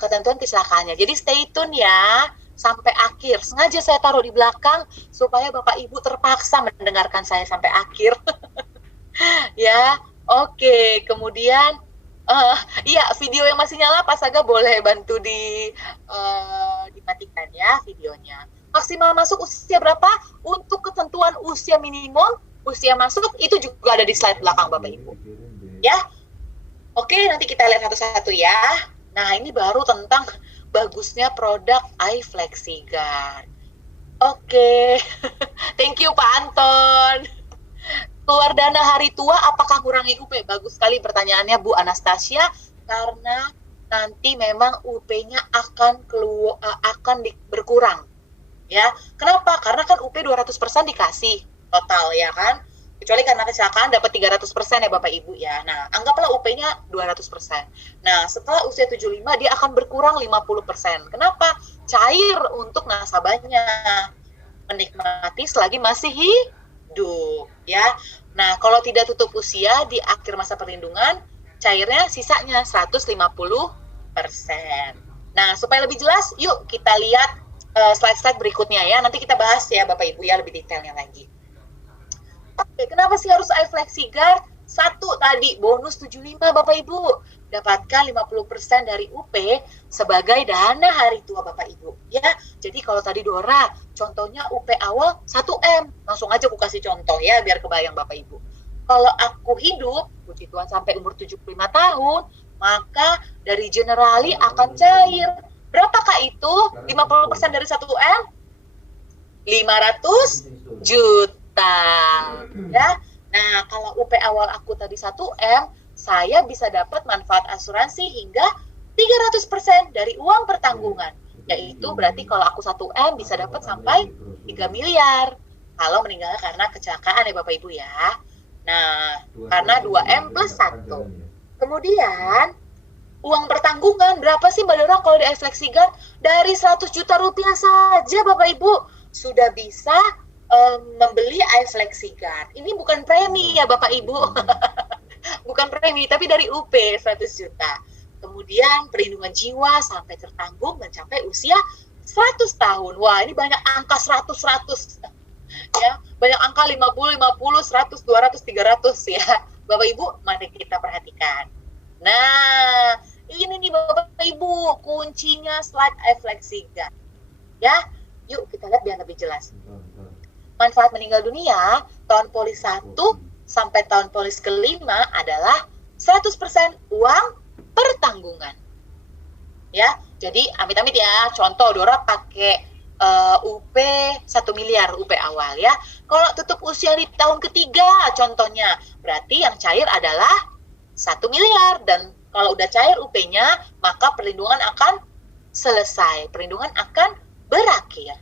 ketentuan kecelakaannya. Jadi stay tune ya sampai akhir. Sengaja saya taruh di belakang supaya Bapak Ibu terpaksa mendengarkan saya sampai akhir. Ya, oke. Kemudian, iya video yang masih nyala Pak Saga boleh bantu dimatikan ya videonya. Maksimal masuk usia berapa? Untuk ketentuan usia minimum, usia masuk itu juga ada di slide belakang Bapak Ibu. Ya, oke nanti kita lihat satu-satu ya. Nah ini baru tentang bagusnya produk iFlexiGuard. Oke, thank you Pak Anton. Keluar dana hari tua apakah kurangi UP? Bagus sekali pertanyaannya Bu Anastasia, karena nanti memang UP-nya akan berkurang. Ya, kenapa? Karena kan UP 200% dikasih total ya kan. Kecuali karena kecelakaan dapat 300% ya Bapak Ibu ya. Nah, anggaplah UP-nya 200%. Nah, setelah usia 75 dia akan berkurang 50%. Kenapa? Cair untuk nasabahnya menikmati selagi masih hidup ya. Nah, kalau tidak tutup usia di akhir masa perlindungan, cairnya sisanya 150%. Nah, supaya lebih jelas, yuk kita lihat slide-slide berikutnya ya. Nanti kita bahas ya Bapak Ibu ya lebih detailnya lagi. Oke, kenapa sih harus iFlexiGuard? Satu tadi, bonus 75 Bapak Ibu. Dapatkan 50% dari UP sebagai dana hari tua Bapak Ibu. Ya, jadi kalau tadi Dora, contohnya UP awal 1M. Langsung aja aku kasih contoh ya, biar kebayang Bapak Ibu. Kalau aku hidup, puji Tuhan sampai umur 75 tahun, maka dari Generali akan cair. Berapakah itu? 50% dari 1M? 500 juta. Ya. Nah, kalau UP awal aku tadi 1M, saya bisa dapat manfaat asuransi hingga 300% dari uang pertanggungan. Yaitu berarti kalau aku 1M bisa dapat sampai 3 miliar. Kalau meninggal karena kecelakaan ya Bapak Ibu ya. Nah, karena 2M plus 1. Kemudian, uang pertanggungan berapa sih Mbak Dora kalau di iFlexiGuard? Dari 100 juta rupiah saja Bapak Ibu sudah bisa membeli iFlexiGuard. Ini bukan premi ya Bapak Ibu. Bukan premi, tapi dari UP 100 juta. Kemudian perlindungan jiwa sampai tertanggung mencapai usia 100 tahun. Wah, ini banyak angka 100. Ya, banyak angka 50, 100, 200, 300 ya. Bapak Ibu, mari kita perhatikan. Nah, ini nih Bapak Ibu, kuncinya slide iFlexiGuard. Ya, yuk kita lihat biar lebih jelas. Manfaat meninggal dunia, tahun polis 1 sampai tahun polis kelima adalah 100% uang pertanggungan. Ya, jadi amit-amit ya, contoh Dora pakai UP 1 miliar UP awal ya. Kalau tutup usia di tahun ketiga contohnya, berarti yang cair adalah 1 miliar, dan kalau udah cair UP-nya, maka perlindungan akan selesai, perlindungan akan berakhir.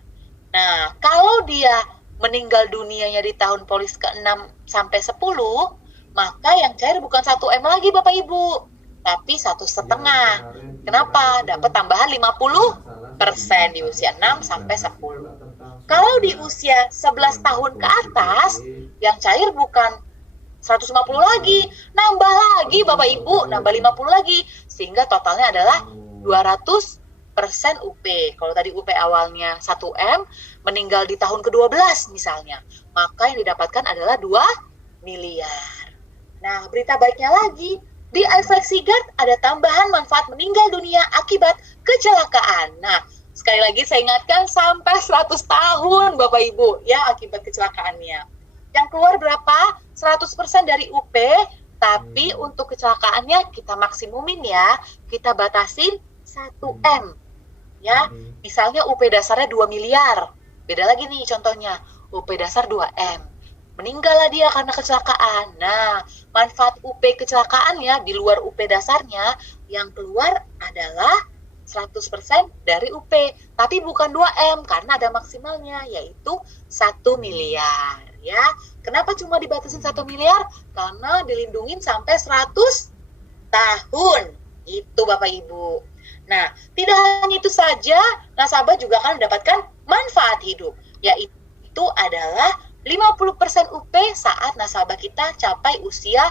Nah, kalau dia meninggal dunianya di tahun polis ke-6 sampai 10, maka yang cair bukan 1M lagi Bapak Ibu, tapi 1,5. Kenapa? Dapat tambahan 50% di usia 6 sampai 10. Kalau di usia 11 tahun ke atas, yang cair bukan 150 lagi, nambah lagi Bapak Ibu, nambah 50 lagi, sehingga totalnya adalah 200% UP. Kalau tadi UP awalnya 1M, meninggal di tahun ke-12 misalnya, maka yang didapatkan adalah 2 miliar. Nah, berita baiknya lagi, di iFlexiGuard ada tambahan manfaat meninggal dunia akibat kecelakaan. Nah, sekali lagi saya ingatkan sampai 100 tahun Bapak Ibu ya akibat kecelakaannya. Yang keluar berapa? 100% dari UP, tapi untuk kecelakaannya kita maksimumin ya, kita batasin 1M. Ya, misalnya UP dasarnya 2 miliar. Beda lagi nih contohnya, UP dasar 2M. meninggallah dia karena kecelakaan. Nah, manfaat UP kecelakaannya di luar UP dasarnya yang keluar adalah 100% dari UP, tapi bukan 2M karena ada maksimalnya yaitu 1 miliar ya. Kenapa cuma dibatasin 1 miliar? Karena dilindungin sampai 100 tahun. Itu Bapak Ibu. Nah, tidak hanya itu saja, nasabah juga akan mendapatkan manfaat hidup, yaitu adalah 50% UP saat nasabah kita capai usia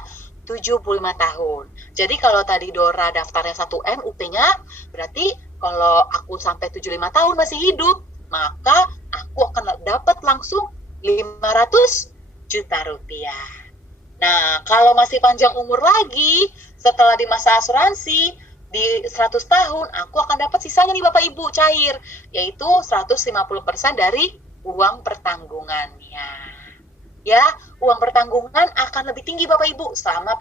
75 tahun. Jadi kalau tadi Dora daftarnya 1M UP-nya, berarti kalau aku sampai 75 tahun masih hidup, maka aku akan dapat langsung 500 juta rupiah. Nah, kalau masih panjang umur lagi, setelah di masa asuransi, di 100 tahun, aku akan dapat sisanya nih Bapak Ibu cair, yaitu 150% dari uang pertanggungannya. Ya, uang pertanggungan akan lebih tinggi Bapak Ibu selama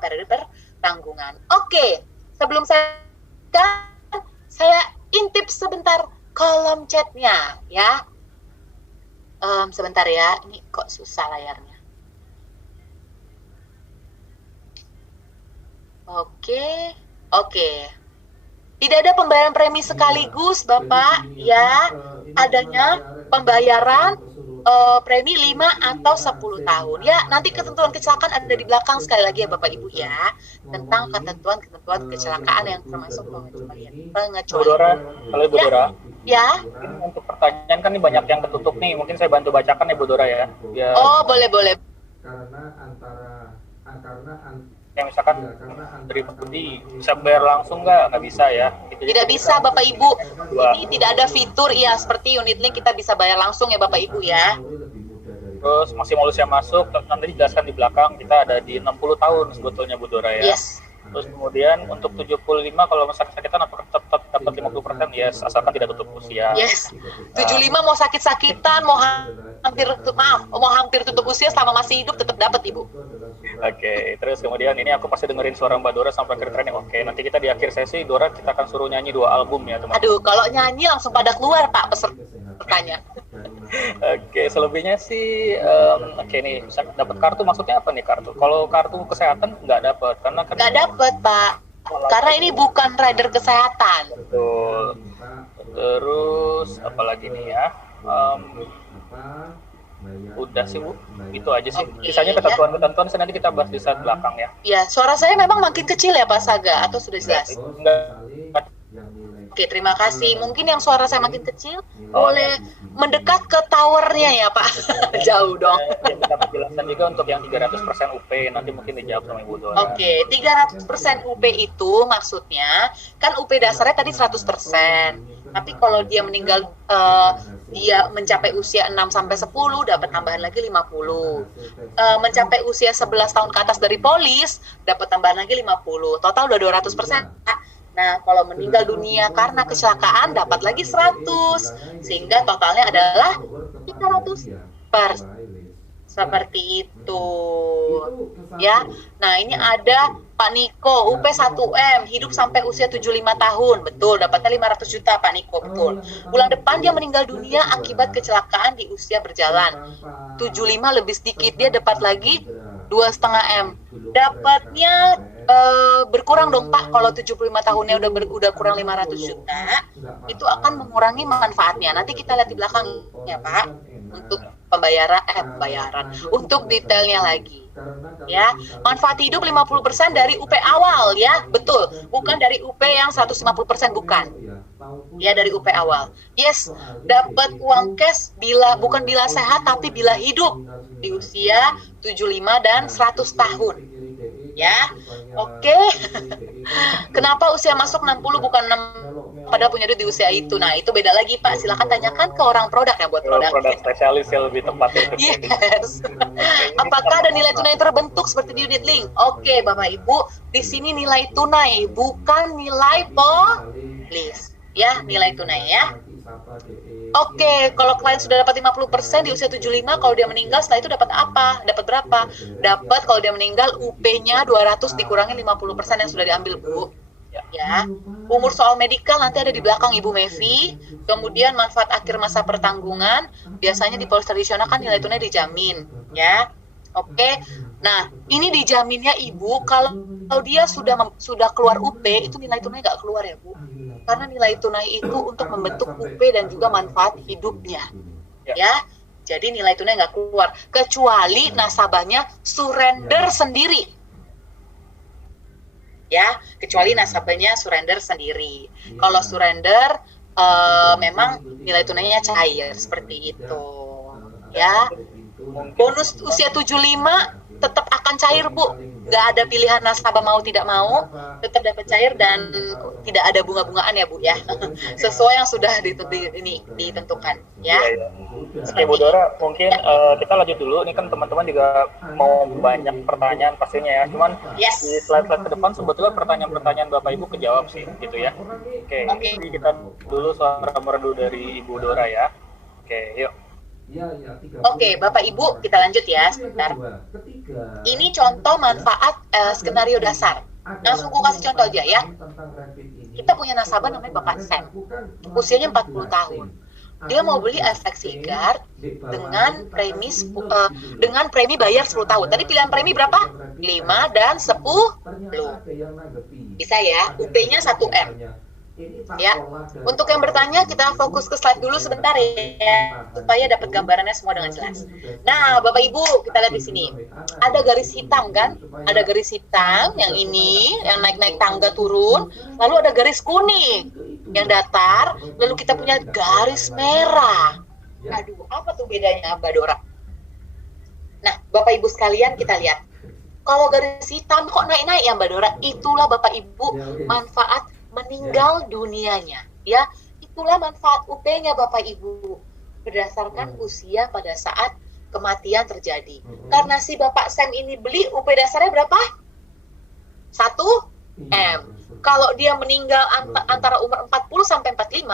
periode pertanggungan. Oke, sebelum saya intip sebentar kolom chatnya ya. Sebentar ya, ini kok susah layarnya. Oke. Tidak ada pembayaran premi sekaligus Bapak ya, adanya pembayaran premi 5 atau 10 tahun. Ya, nanti ketentuan kecelakaan ada di belakang sekali lagi ya Bapak Ibu ya, tentang ketentuan kecelakaan yang termasuk pengecualian. Bu Dora, kalau Ibu Dora. Ya. Ini untuk pertanyaan kan nih banyak yang ketutup nih, mungkin saya bantu bacakan ya Bu Dora ya. Oh, boleh. Ya misalkan dari Pak Budi bisa bayar langsung nggak bisa ya? Tidak bisa Bapak Ibu. Ini tidak ada fitur ya seperti unit link kita bisa bayar langsung ya Bapak Ibu ya. Terus maksimal usia masuk nanti dijelaskan di belakang, kita ada di 60 tahun sebetulnya Bu Dora ya. Yes. Terus kemudian untuk 75 kalau sakit-sakitan apakah tetap dapat 50%? Yes, asalkan tidak tutup usia. Yes. 75 mau sakit-sakitan, mau hampir tutup usia selama masih hidup tetap dapat Ibu. Oke, terus kemudian ini aku pasti dengerin suara Mbak Dora sampai akhir training. Oke, nanti kita di akhir sesi Dora kita akan suruh nyanyi 2 album ya teman. Aduh, kalau nyanyi langsung pada keluar Pak pesertanya. Oke, selebihnya sih oke nih, dapat kartu maksudnya apa nih kartu? Kalau kartu kesehatan nggak dapat karena kan nggak dapat Pak, karena ini bukan rider kesehatan. Betul. Terus apalagi nih ya? Udah sih Bu, itu aja sih. Sisanya ketentuan-ketentuan nanti kita bahas di saat belakang ya. Ya, suara saya memang makin kecil ya Pak Saga atau sudah jelas? Enggak. Oke, terima kasih. Mungkin yang suara saya makin kecil boleh mendekat ke towernya ya Pak. Jauh dong. Ya, kita penjelasan juga untuk yang 300% UP nanti mungkin dijawab sama Ibu Dora. Oke, 300% UP itu maksudnya kan UP dasarnya tadi 100%. Tapi kalau dia meninggal dia mencapai usia 6 sampai 10 dapat tambahan lagi 50. Mencapai usia 11 tahun ke atas dari polis dapat tambahan lagi 50. Total udah 200%. Nah, kalau meninggal dunia karena kecelakaan dapat lagi 100. Sehingga totalnya adalah 300%. Seperti itu. Ya. Nah, ini ada Pak Niko, UP 1M, hidup sampai usia 75 tahun. Betul, dapatnya 500 juta Pak Niko, betul. Bulan depan dia meninggal dunia akibat kecelakaan di usia berjalan. 75 lebih sedikit, dia dapat lagi 2,5 M. Dapatnya berkurang dong Pak, kalau 75 tahunnya udah kurang 500 juta, itu akan mengurangi manfaatnya. Nanti kita lihat di belakang ya Pak, untuk pembayaran, untuk detailnya lagi. Ya, manfaat hidup 50% dari UP awal ya, betul. Bukan dari UP yang 150%, bukan. Ya, dari UP awal. Yes, dapat uang cash bukan bila sehat tapi bila hidup di usia 75 dan 100 tahun. Ya, oke. Kenapa usia masuk 60 bukan 6 pada punya duit di usia itu? Nah, itu beda lagi Pak. Silakan tanyakan ke orang produk yang buat produk. Produk spesialis yang lebih tepat. Yes. Apakah ada nilai tunai terbentuk seperti di unit link? Oke, Bapak Ibu, di sini nilai tunai bukan nilai polis. Ya, nilai tunai ya. Oke, kalau klien sudah dapat 50% di usia 75, kalau dia meninggal setelah itu dapat apa? Dapat berapa? Dapat kalau dia meninggal UP-nya 200 dikurangi 50% yang sudah diambil, Bu. Ya, umur soal medikal nanti ada di belakang Ibu Mevi. Kemudian manfaat akhir masa pertanggungan, biasanya di polis tradisional kan nilai tunai dijamin, ya. Oke. Nah, ini dijaminnya Ibu kalau dia sudah keluar UP itu nilai tunai nggak keluar ya Bu, karena nilai tunai itu untuk membentuk UP dan juga manfaat hidupnya, ya. Jadi nilai tunai nggak keluar kecuali nasabahnya surrender sendiri, ya. Kecuali nasabahnya surrender sendiri. Kalau surrender memang nilai tunainya cair seperti itu, ya. Bonus usia 75 tetap akan cair Bu, nggak ada pilihan nasabah mau tidak mau, tetap dapat cair dan tidak ada bunga-bungaan ya Bu ya, sesuai yang sudah ditentukan ya. Oke Bu Dora, mungkin kita lanjut dulu. Ini kan teman-teman juga mau banyak pertanyaan pastinya ya. Cuman di slide-slide ke depan sebetulnya pertanyaan-pertanyaan Bapak Ibu kejawab sih, gitu ya. Oke. Jadi kita dulu suara merdu dari Ibu Dora ya. Oke, yuk. Oke, Bapak Ibu, kita lanjut ya sebentar. Ini contoh manfaat skenario dasar. Langsung gue kasih contoh aja ya. Kita punya nasabah namanya Bapak Sam. Usianya 40 tahun. Dia mau beli efek Sigard dengan premi bayar 10 tahun. Tadi pilihan premi berapa? 5 dan 10. Bisa ya, UP-nya 1M. Ya, untuk yang bertanya kita fokus ke slide dulu sebentar ya, supaya dapat gambarannya semua dengan jelas. Nah, Bapak Ibu, kita lihat di sini. Ada garis hitam kan? Ada garis hitam yang ini, yang naik-naik tangga turun, lalu ada garis kuning yang datar, lalu kita punya garis merah. Aduh, apa tuh bedanya Mbak Dora? Nah, Bapak Ibu sekalian kita lihat. Kalau garis hitam kok naik-naik ya Mbak Dora? Itulah Bapak Ibu manfaat meninggal dunianya, ya. Itulah manfaat UP-nya Bapak Ibu, berdasarkan usia pada saat kematian terjadi. Karena si Bapak Sam ini beli UP dasarnya berapa? 1M. Kalau dia meninggal antara umur 40 sampai 45,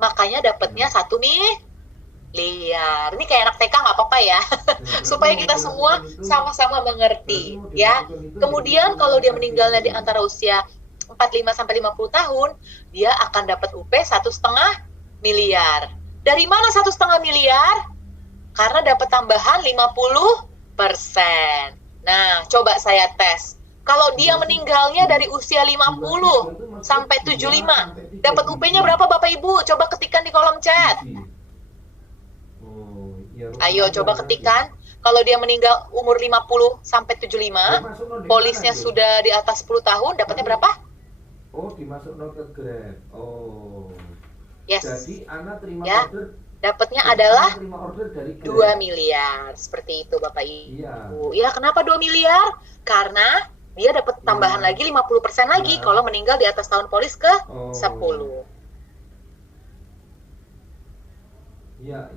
makanya dapatnya 1 miliar. Ini kayak anak TK nggak apa-apa ya, supaya kita semua sama-sama mengerti, ya. Kemudian kalau dia meninggalnya di antara usia 45 sampai 50 tahun, dia akan dapat UP 1,5 miliar. Dari mana 1,5 miliar? Karena dapat tambahan 50%. Nah, coba saya tes. Kalau dia meninggalnya dari usia 50 sampai 75, dapat UP-nya berapa Bapak Ibu? Coba ketikkan di kolom chat. Ayo coba ketikkan. Kalau dia meninggal umur 50 sampai 75, polisnya sudah di atas 10 tahun, dapatnya berapa? Oh, dimasuk ke Grab. Oh. Yes. Jadi Ana terima ya, order. Dapatnya adalah Dari 2 miliar. Seperti itu Bapak Ibu. Iya. Ya, kenapa 2 miliar? Karena dia dapat tambahan lagi 50% lagi kalau meninggal di atas tahun polis ke 10. Iya.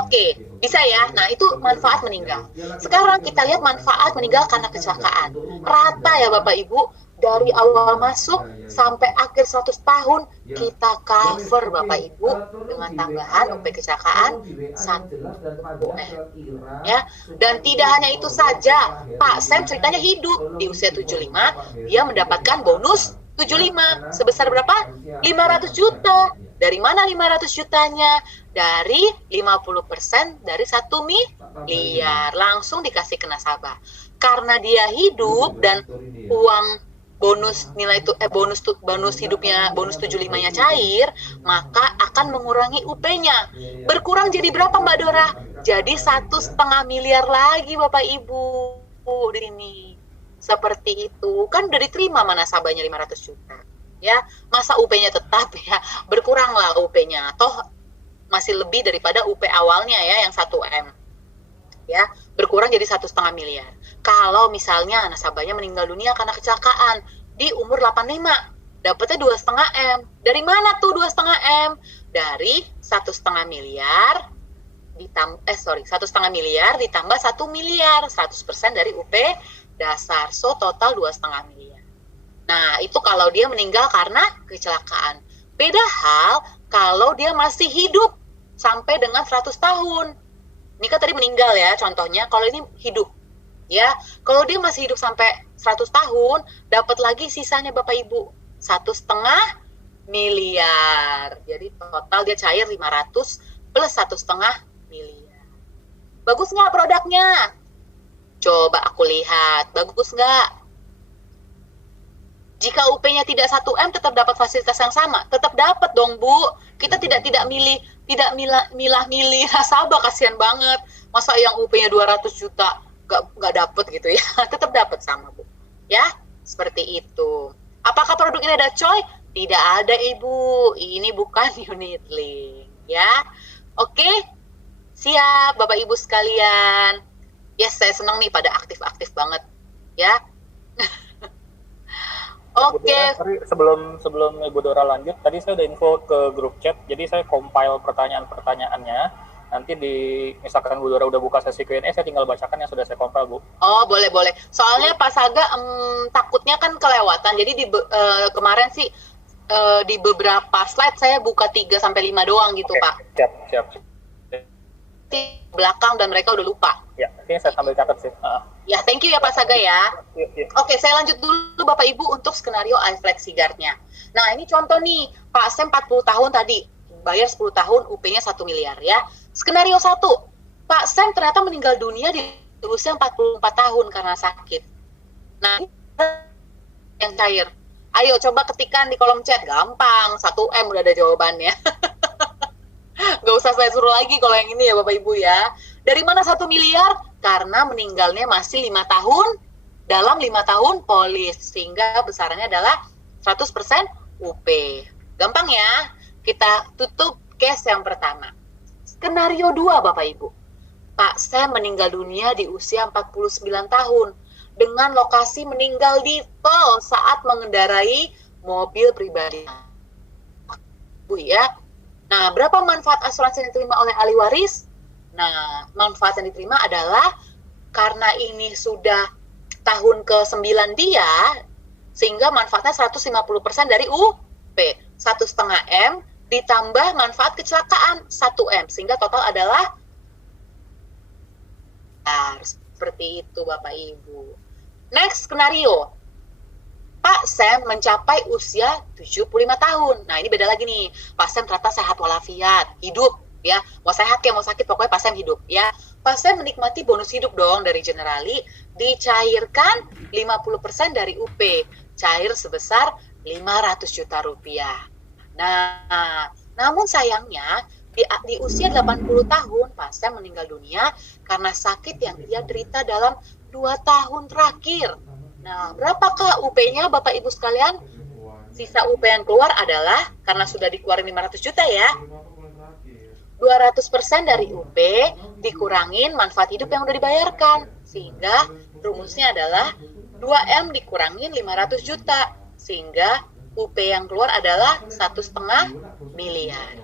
Oke, bisa ya. Nah, itu manfaat meninggal. Sekarang kita lihat manfaat meninggal karena kecelakaan. Rata ya Bapak Ibu, dari awal masuk sampai akhir 100 tahun kita cover Bapak Ibu dengan tambahan UP kecelakaan 1M. Ya, dan tidak hanya itu saja, Pak Sam ceritanya hidup di usia 75, dia mendapatkan bonus 75 sebesar berapa? 500 juta. Dari mana 500 jutanya? Dari 50% dari 1 miliar. Langsung dikasih ke nasabah. Karena dia hidup dan uang bonus nilai itu bonus hidupnya, bonus 75-nya cair, maka akan mengurangi UP-nya. Berkurang jadi berapa Mbak Dora? Jadi 1,5 miliar lagi Bapak Ibu di sini. Seperti itu. Kan udah diterima mana nasabahnya 500 juta. Ya, masa UP-nya tetap ya, berkuranglah UP-nya. Toh masih lebih daripada UP awalnya ya yang 1M. Ya, berkurang jadi 1,5 miliar. Kalau misalnya nasabahnya meninggal dunia karena kecelakaan di umur 85, dapatnya 2,5M. Dari mana tuh 2,5M? Dari 1,5 miliar 1,5 miliar ditambah 1 miliar, 100% dari UP dasar. So total 2,5 miliar. Nah, itu kalau dia meninggal karena kecelakaan. Beda hal kalau dia masih hidup sampai dengan 100 tahun. Ini kan tadi meninggal ya contohnya, kalau ini hidup. Ya, kalau dia masih hidup sampai 100 tahun, dapat lagi sisanya Bapak Ibu, 1,5 miliar. Jadi total dia cair 500 plus 1,5 miliar. Bagus nggak produknya? Coba aku lihat, bagus nggak? Jika UP-nya tidak 1M tetap dapat fasilitas yang sama, tetap dapat dong Bu. Kita tidak milah-milih nasabah, kasihan banget. Masa yang UP-nya 200 juta nggak dapat gitu ya, tetap dapat sama Bu. Ya, seperti itu. Apakah produk ini ada coy? Tidak ada Ibu, ini bukan unit link ya. Oke, siap Bapak Ibu sekalian. Yes, saya senang nih pada aktif-aktif banget ya. Oke. Sebelum Ibu Dora lanjut, tadi saya udah info ke grup chat, jadi saya compile pertanyaan-pertanyaannya. Nanti misalkan Bu Dora udah buka sesi Q&A, saya tinggal bacakan yang sudah saya compile, Bu. Oh, boleh. Soalnya Pak Saga takutnya kan kelewatan. Jadi kemarin sih di beberapa slide saya buka 3-5 doang gitu, Pak. Siap. Di belakang dan mereka udah lupa. Ya, ini saya sambil catat sih. Ya, thank you ya Pak Saga ya. Iya. Oke, saya lanjut dulu Bapak Ibu untuk skenario iFlexiGuard-nya. Nah, ini contoh nih, Pak Sam 40 tahun tadi, bayar 10 tahun, UP-nya 1 miliar ya. Skenario 1, Pak Sam ternyata meninggal dunia di usia 44 tahun karena sakit. Nah, ini yang cair. Ayo coba ketikkan di kolom chat, gampang, 1M udah ada jawabannya. Gak usah saya suruh lagi kalau yang ini ya Bapak Ibu ya. Dari mana 1 miliar? Karena meninggalnya masih 5 tahun, dalam 5 tahun polis, sehingga besarannya adalah 100% UP. Gampang ya? Kita tutup case yang pertama. Skenario 2 Bapak Ibu. Pak Sam meninggal dunia di usia 49 tahun dengan lokasi meninggal di tol saat mengendarai mobil pribadi. Bu ya. Nah, berapa manfaat asuransi yang diterima oleh ahli waris? Nah, manfaat yang diterima adalah karena ini sudah tahun ke-9 dia, sehingga manfaatnya 150% dari UP. 1,5M ditambah manfaat kecelakaan 1M, sehingga total adalah seperti itu Bapak Ibu. Next skenario, Pak Sam mencapai usia 75 tahun. Nah, ini beda lagi nih. Pak Sam ternyata sehat walafiat, hidup ya. Mau sehat kayak mau sakit, pokoknya Pak Sam hidup ya. Pak Sam menikmati bonus hidup dong dari Generali, dicairkan 50% dari UP, cair sebesar 500 juta rupiah. Nah, namun sayangnya di usia 80 tahun Pak Sam meninggal dunia karena sakit yang dia derita dalam 2 tahun terakhir. Nah, berapakah UP-nya Bapak Ibu sekalian? Sisa UP yang keluar adalah, karena sudah dikeluarin 500 juta ya, 200% dari UP dikurangin manfaat hidup yang udah dibayarkan. Sehingga rumusnya adalah 2M dikurangin 500 juta. Sehingga UP yang keluar adalah 1,5 miliar.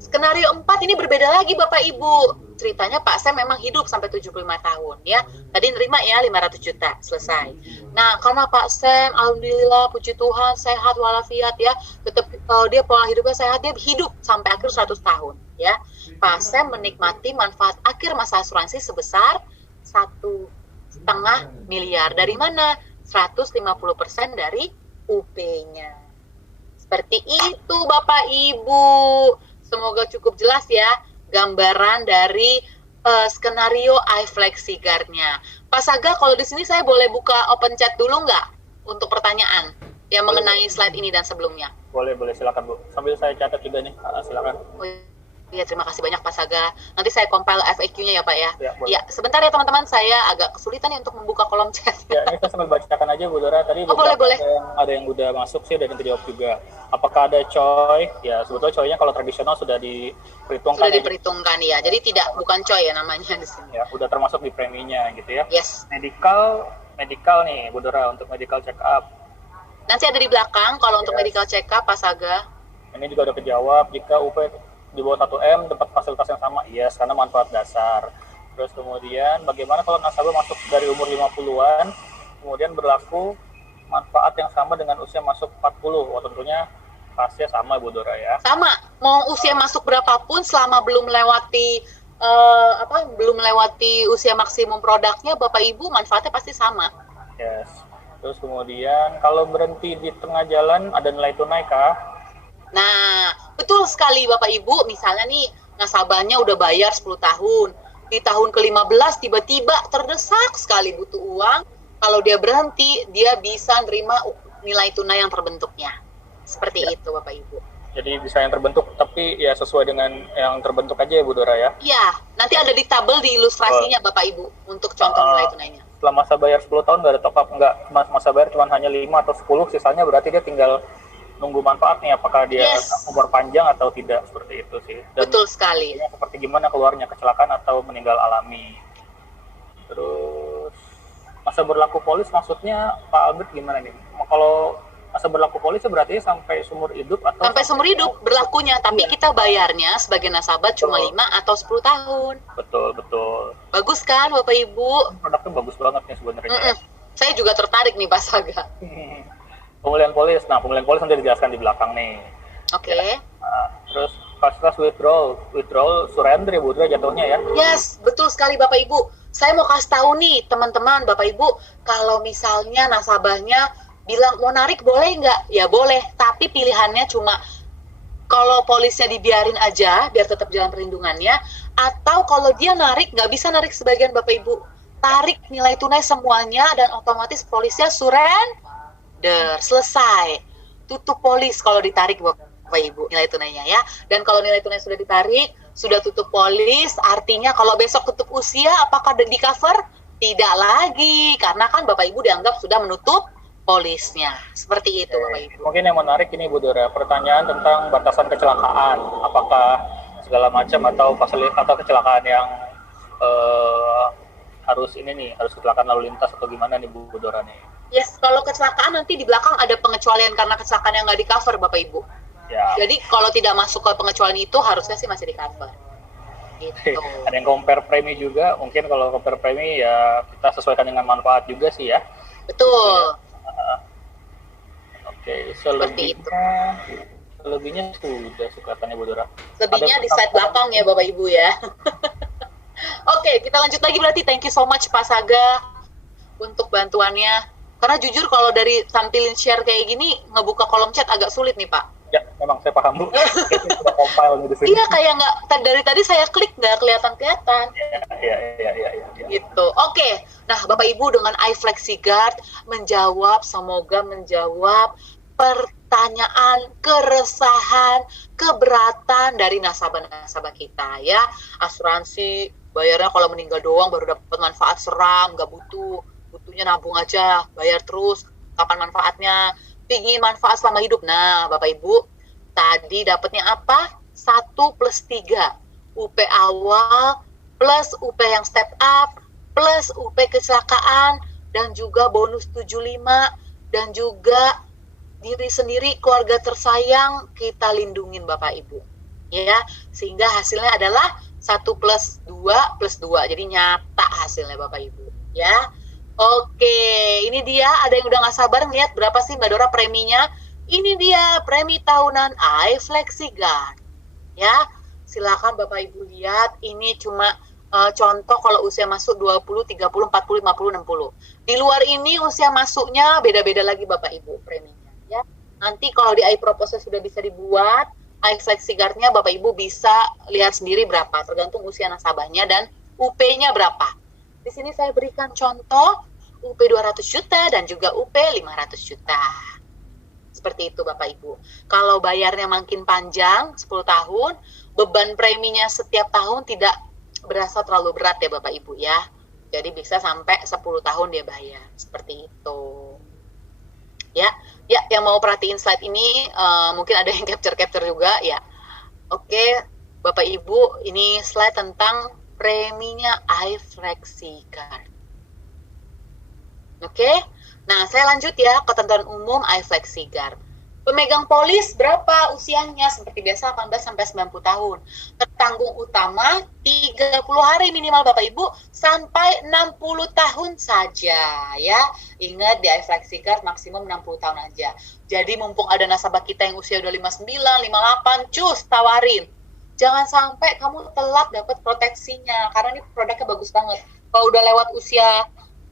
Skenario 4 ini berbeda lagi Bapak Ibu. Ceritanya Pak Sam memang hidup sampai 75 tahun ya. Tadi nerima ya 500 juta, selesai. Nah, karena Pak Sam alhamdulillah puji Tuhan sehat walafiat ya. Tetap dia pola hidupnya sehat, dia hidup sampai akhir 100 tahun ya. Pak Sam menikmati manfaat akhir masa asuransi sebesar 1,5 miliar. Dari mana? 150% dari UP-nya. Seperti itu Bapak Ibu. Semoga cukup jelas ya gambaran dari skenario iFlexiGuard-nya. Pak Saga, kalau di sini saya boleh buka open chat dulu nggak untuk pertanyaan yang mengenai slide ini dan sebelumnya? Boleh, silakan Bu. Sambil saya catat juga nih, silakan. Oh, iya, terima kasih banyak Pak Saga. Nanti saya compile FAQ-nya ya Pak ya. Ya, sebentar ya teman-teman, saya agak kesulitan nih untuk membuka kolom chat. Ya, ini saya sambil bacakan aja Bu Dora. Tadi boleh. Ada yang udah masuk sih, udah dijawab juga. Apakah ada coy? Ya, sebetulnya coy-nya kalau tradisional sudah diperhitungkan. Sudah diperhitungkan ya. Jadi bukan coy ya namanya di sini. Ya, udah termasuk di preminya gitu ya. Yes. Medical nih Bu Dora, untuk medical check up. Nanti ada di belakang kalau untuk medical check up Pak Saga. Ini juga udah kejawab, jika UP di bawah 1M dapat fasilitas yang sama, yes, karena manfaat dasar. Terus kemudian bagaimana kalau nasabah masuk dari umur 50-an, kemudian berlaku manfaat yang sama dengan usia masuk 40. Wah, tentunya pasnya sama Bu Dora ya. Sama, mau usia masuk berapapun selama belum melewati usia maksimum produknya, Bapak Ibu manfaatnya pasti sama. Yes. Terus kemudian kalau berhenti di tengah jalan ada nilai tunai kah? Nah, betul sekali Bapak Ibu, misalnya nih nasabahnya udah bayar 10 tahun. Di tahun ke-15 tiba-tiba terdesak sekali butuh uang. Kalau dia berhenti, dia bisa nerima nilai tunai yang terbentuknya. Seperti itu Bapak Ibu. Jadi bisa yang terbentuk, tapi ya sesuai dengan yang terbentuk aja ya Bu Dora ya? Iya, nanti ada di tabel di ilustrasinya Bapak Ibu untuk contoh nilai tunainya. Setelah masa bayar 10 tahun nggak ada top up, nggak, masa bayar cuma hanya 5 atau 10, sisanya berarti dia tinggal nunggu manfaatnya, apakah dia umur panjang atau tidak, seperti itu sih. Dan betul sekali. seperti gimana keluarnya, kecelakaan atau meninggal alami. Terus masa berlaku polis maksudnya Pak Albert gimana nih? Kalau masa berlaku polis berarti sampai seumur hidup atau sampai seumur hidup berlakunya, tapi kita bayarnya sebagai nasabah cuma 5 atau 10 tahun. Betul. Bagus kan Bapak Ibu? Produknya bagus banget nih sebenarnya. Saya juga tertarik nih Pak Saga. Pemulihan polis. Nah, pemulihan polis nanti dijelaskan di belakang nih. Oke. Nah, terus fast withdrawal surrender ya Bu Dra jatuhnya ya. Yes, betul sekali Bapak Ibu. Saya mau kasih tahu nih teman-teman Bapak Ibu, kalau misalnya nasabahnya bilang mau narik boleh nggak? Ya boleh, tapi pilihannya cuma kalau polisnya dibiarin aja biar tetap jalan perlindungannya, atau kalau dia narik nggak bisa narik sebagian Bapak Ibu, tarik nilai tunai semuanya dan otomatis polisnya surrender, selesai, tutup polis kalau ditarik Bapak Ibu nilai tunainya ya. Dan kalau nilai tunai sudah ditarik, sudah tutup polis, artinya kalau besok tutup usia apakah di cover? Tidak lagi, karena kan Bapak Ibu dianggap sudah menutup polisnya. Seperti itu Bapak Ibu. Mungkin yang menarik ini Bu Dora, pertanyaan tentang batasan kecelakaan. Apakah segala macam atau fasilitas atau kecelakaan yang harus kecelakaan lalu lintas atau gimana nih Bu Dora nih? Yes, kalau kecelakaan nanti di belakang ada pengecualian karena kecelakaan yang nggak di cover Bapak Ibu. Ya. Jadi kalau tidak masuk ke pengecualian itu harusnya sih masih di cover. Gitu. Ada yang compare premi juga, mungkin kalau compare premi ya kita sesuaikan dengan manfaat juga sih ya. Betul. Oke, selebihnya sudah kelihatannya Bu Dora. Lebihnya di slide belakang ya Bapak Ibu ya. Oke, kita lanjut lagi berarti. Thank you so much Pak Saga untuk bantuannya. Karena jujur kalau dari tampilin share kayak gini, ngebuka kolom chat agak sulit nih Pak. Ya, memang saya paham Bu. Sudah compile di sini. Iya, kayak nggak, dari tadi saya klik nggak kelihatan. Iya. Gitu. Oke. Nah, Bapak Ibu dengan iFlexiGuard semoga menjawab pertanyaan, keresahan, keberatan dari nasabah-nasabah kita ya. Asuransi bayarnya kalau meninggal doang baru dapat manfaat, seram, nggak butuhnya nabung aja, bayar terus, kapan manfaatnya, pingin manfaat selama hidup. Nah Bapak Ibu, tadi dapatnya apa? 1+3, UP awal plus UP yang step up plus UP kecelakaan dan juga bonus 75 dan juga diri sendiri, keluarga tersayang kita lindungin Bapak Ibu ya, sehingga hasilnya adalah 1+2+2, jadi nyata hasilnya Bapak Ibu ya. Oke, ini dia, ada yang udah nggak sabar ngeliat berapa sih Mbak Dora preminya. Ini dia premi tahunan iFlexiGuard ya, silakan Bapak Ibu lihat. Ini cuma contoh kalau usia masuk 20, 30, 40, 50, 60. Di luar ini usia masuknya beda-beda lagi Bapak Ibu preminya ya. Nanti kalau di iProposal sudah bisa dibuat, iFlexiGuard-nya Bapak Ibu bisa lihat sendiri berapa, tergantung usia nasabahnya dan UP-nya berapa. Di sini saya berikan contoh UP 200 juta dan juga UP 500 juta. Seperti itu Bapak Ibu. Kalau bayarnya makin panjang, 10 tahun, beban preminya setiap tahun tidak berasa terlalu berat ya Bapak Ibu ya. Jadi bisa sampai 10 tahun dia bayar. Seperti itu. Ya, yang mau perhatiin slide ini, mungkin ada yang capture juga ya. Oke, Bapak Ibu, ini slide tentang preminya iFlexiGuard. Oke, nah saya lanjut ya, ketentuan umum iFlexiGuard. Pemegang polis berapa usianya? Seperti biasa 18 sampai 90 tahun. Tertanggung utama 30 hari minimal Bapak Ibu sampai 60 tahun saja ya. Ingat di iFlexiGuard maksimum 60 tahun aja. Jadi mumpung ada nasabah kita yang usia udah 59, 58, cus tawarin. Jangan sampai kamu telat dapat proteksinya karena ini produknya bagus banget. Kalau udah lewat usia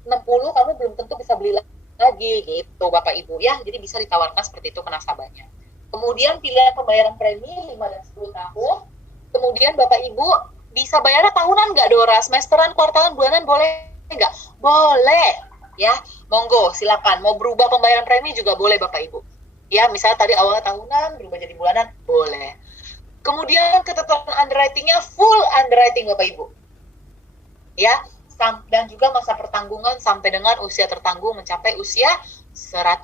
60 kamu belum tentu bisa beli lagi gitu Bapak Ibu ya. Jadi bisa ditawarkan seperti itu ke nasabahnya. Kemudian pilihan pembayaran premi 5 dan 10 tahun. Kemudian Bapak Ibu bisa bayarnya tahunan nggak Dora? Semesteran, kuartalan, bulanan boleh nggak? Boleh ya. Monggo silakan. Mau berubah pembayaran premi juga boleh Bapak Ibu. Ya, misalnya tadi awalnya tahunan berubah jadi bulanan, boleh. Kemudian ketentuan underwriting-nya full underwriting Bapak Ibu. Ya, dan juga masa pertanggungan sampai dengan usia tertanggung mencapai usia 100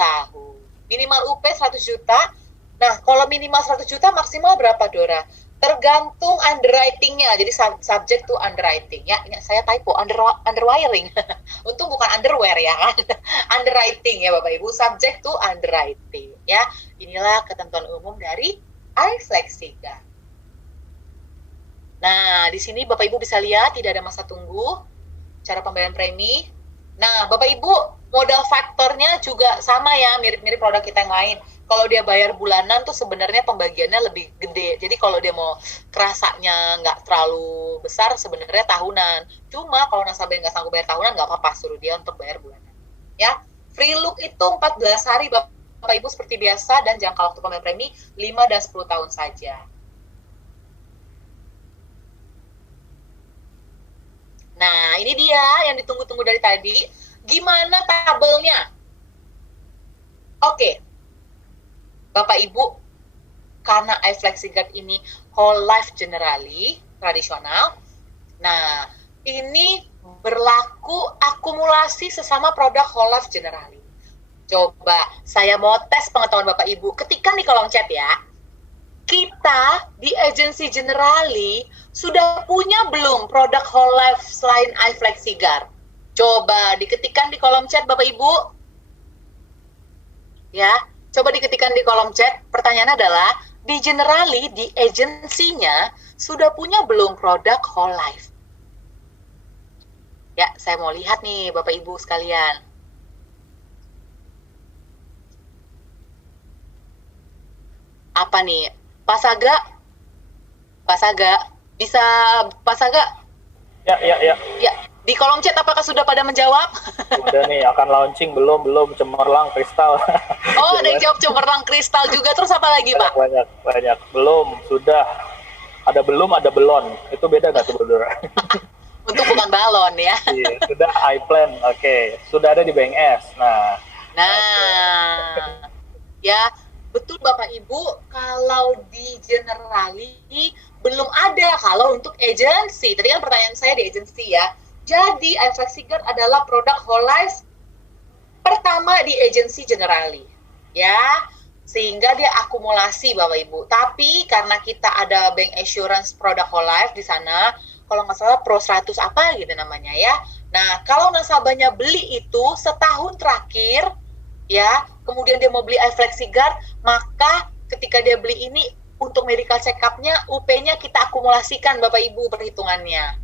tahun. Minimal UP 100 juta. Nah, kalau minimal 100 juta maksimal berapa Dora? Tergantung underwriting-nya. Jadi subject to underwriting ya. Ini saya typo underwiring. Untung bukan underwear ya kan. Underwriting ya Bapak Ibu, subject to underwriting ya. Inilah ketentuan umum dari iFlexiGuard. Nah, di sini Bapak Ibu bisa lihat tidak ada masa tunggu, cara pembayaran premi. Nah, Bapak Ibu, modal faktornya juga sama ya, mirip-mirip produk kita yang lain. Kalau dia bayar bulanan tuh sebenarnya pembagiannya lebih gede. Jadi kalau dia mau kerasanya nggak terlalu besar, sebenarnya tahunan. Cuma kalau nasabah nggak sanggup bayar tahunan, nggak apa-apa, suruh dia untuk bayar bulanan. Ya, free look itu 14 hari Bapak Ibu seperti biasa, dan jangka waktu pembayaran premi 5 dan 10 tahun saja. Nah, ini dia yang ditunggu-tunggu dari tadi. Gimana tabelnya? Oke. Bapak Ibu, karena iFlexiGuard ini whole life generally, tradisional. Nah, ini berlaku akumulasi sesama produk whole life generally. Coba, saya mau tes pengetahuan Bapak Ibu. Ketikkan di kolom chat ya. Kita di agensi generali sudah punya belum produk whole life selain iFlexiGuard? Coba diketikkan di kolom chat Bapak Ibu. Ya, coba diketikkan di kolom chat. Pertanyaannya adalah, di generali, di agensinya sudah punya belum produk whole life? Ya, saya mau lihat nih Bapak Ibu sekalian. Apa nih? Pak Saga, bisa Pak Saga? Ya. Ya, di kolom chat apakah sudah pada menjawab? Udah nih, akan launching belum cemerlang kristal. Oh, ada yang jawab cemerlang kristal juga. Terus apa lagi, Pak? Banyak. Belum, sudah. Ada belum, ada belon. Itu beda nggak tuh, Dora? Untuk bukan balon ya. Iya, sudah iPlan. Oke. Sudah ada di Bank S. Nah. Ya, betul Bapak Ibu, kalau di generali belum ada. Kalau untuk agensi, tadi kan pertanyaan saya di agensi ya. Jadi iFlexiGuard adalah produk whole life pertama di agensi generali, ya, sehingga dia akumulasi Bapak Ibu. Tapi karena kita ada bank assurance produk whole life di sana, kalau nggak salah Pro 100 apa gitu namanya ya. Nah, kalau nasabahnya beli itu setahun terakhir, ya, kemudian dia mau beli iFlexiGuard, maka ketika dia beli ini untuk medical check-up-nya, UP-nya kita akumulasikan Bapak Ibu perhitungannya.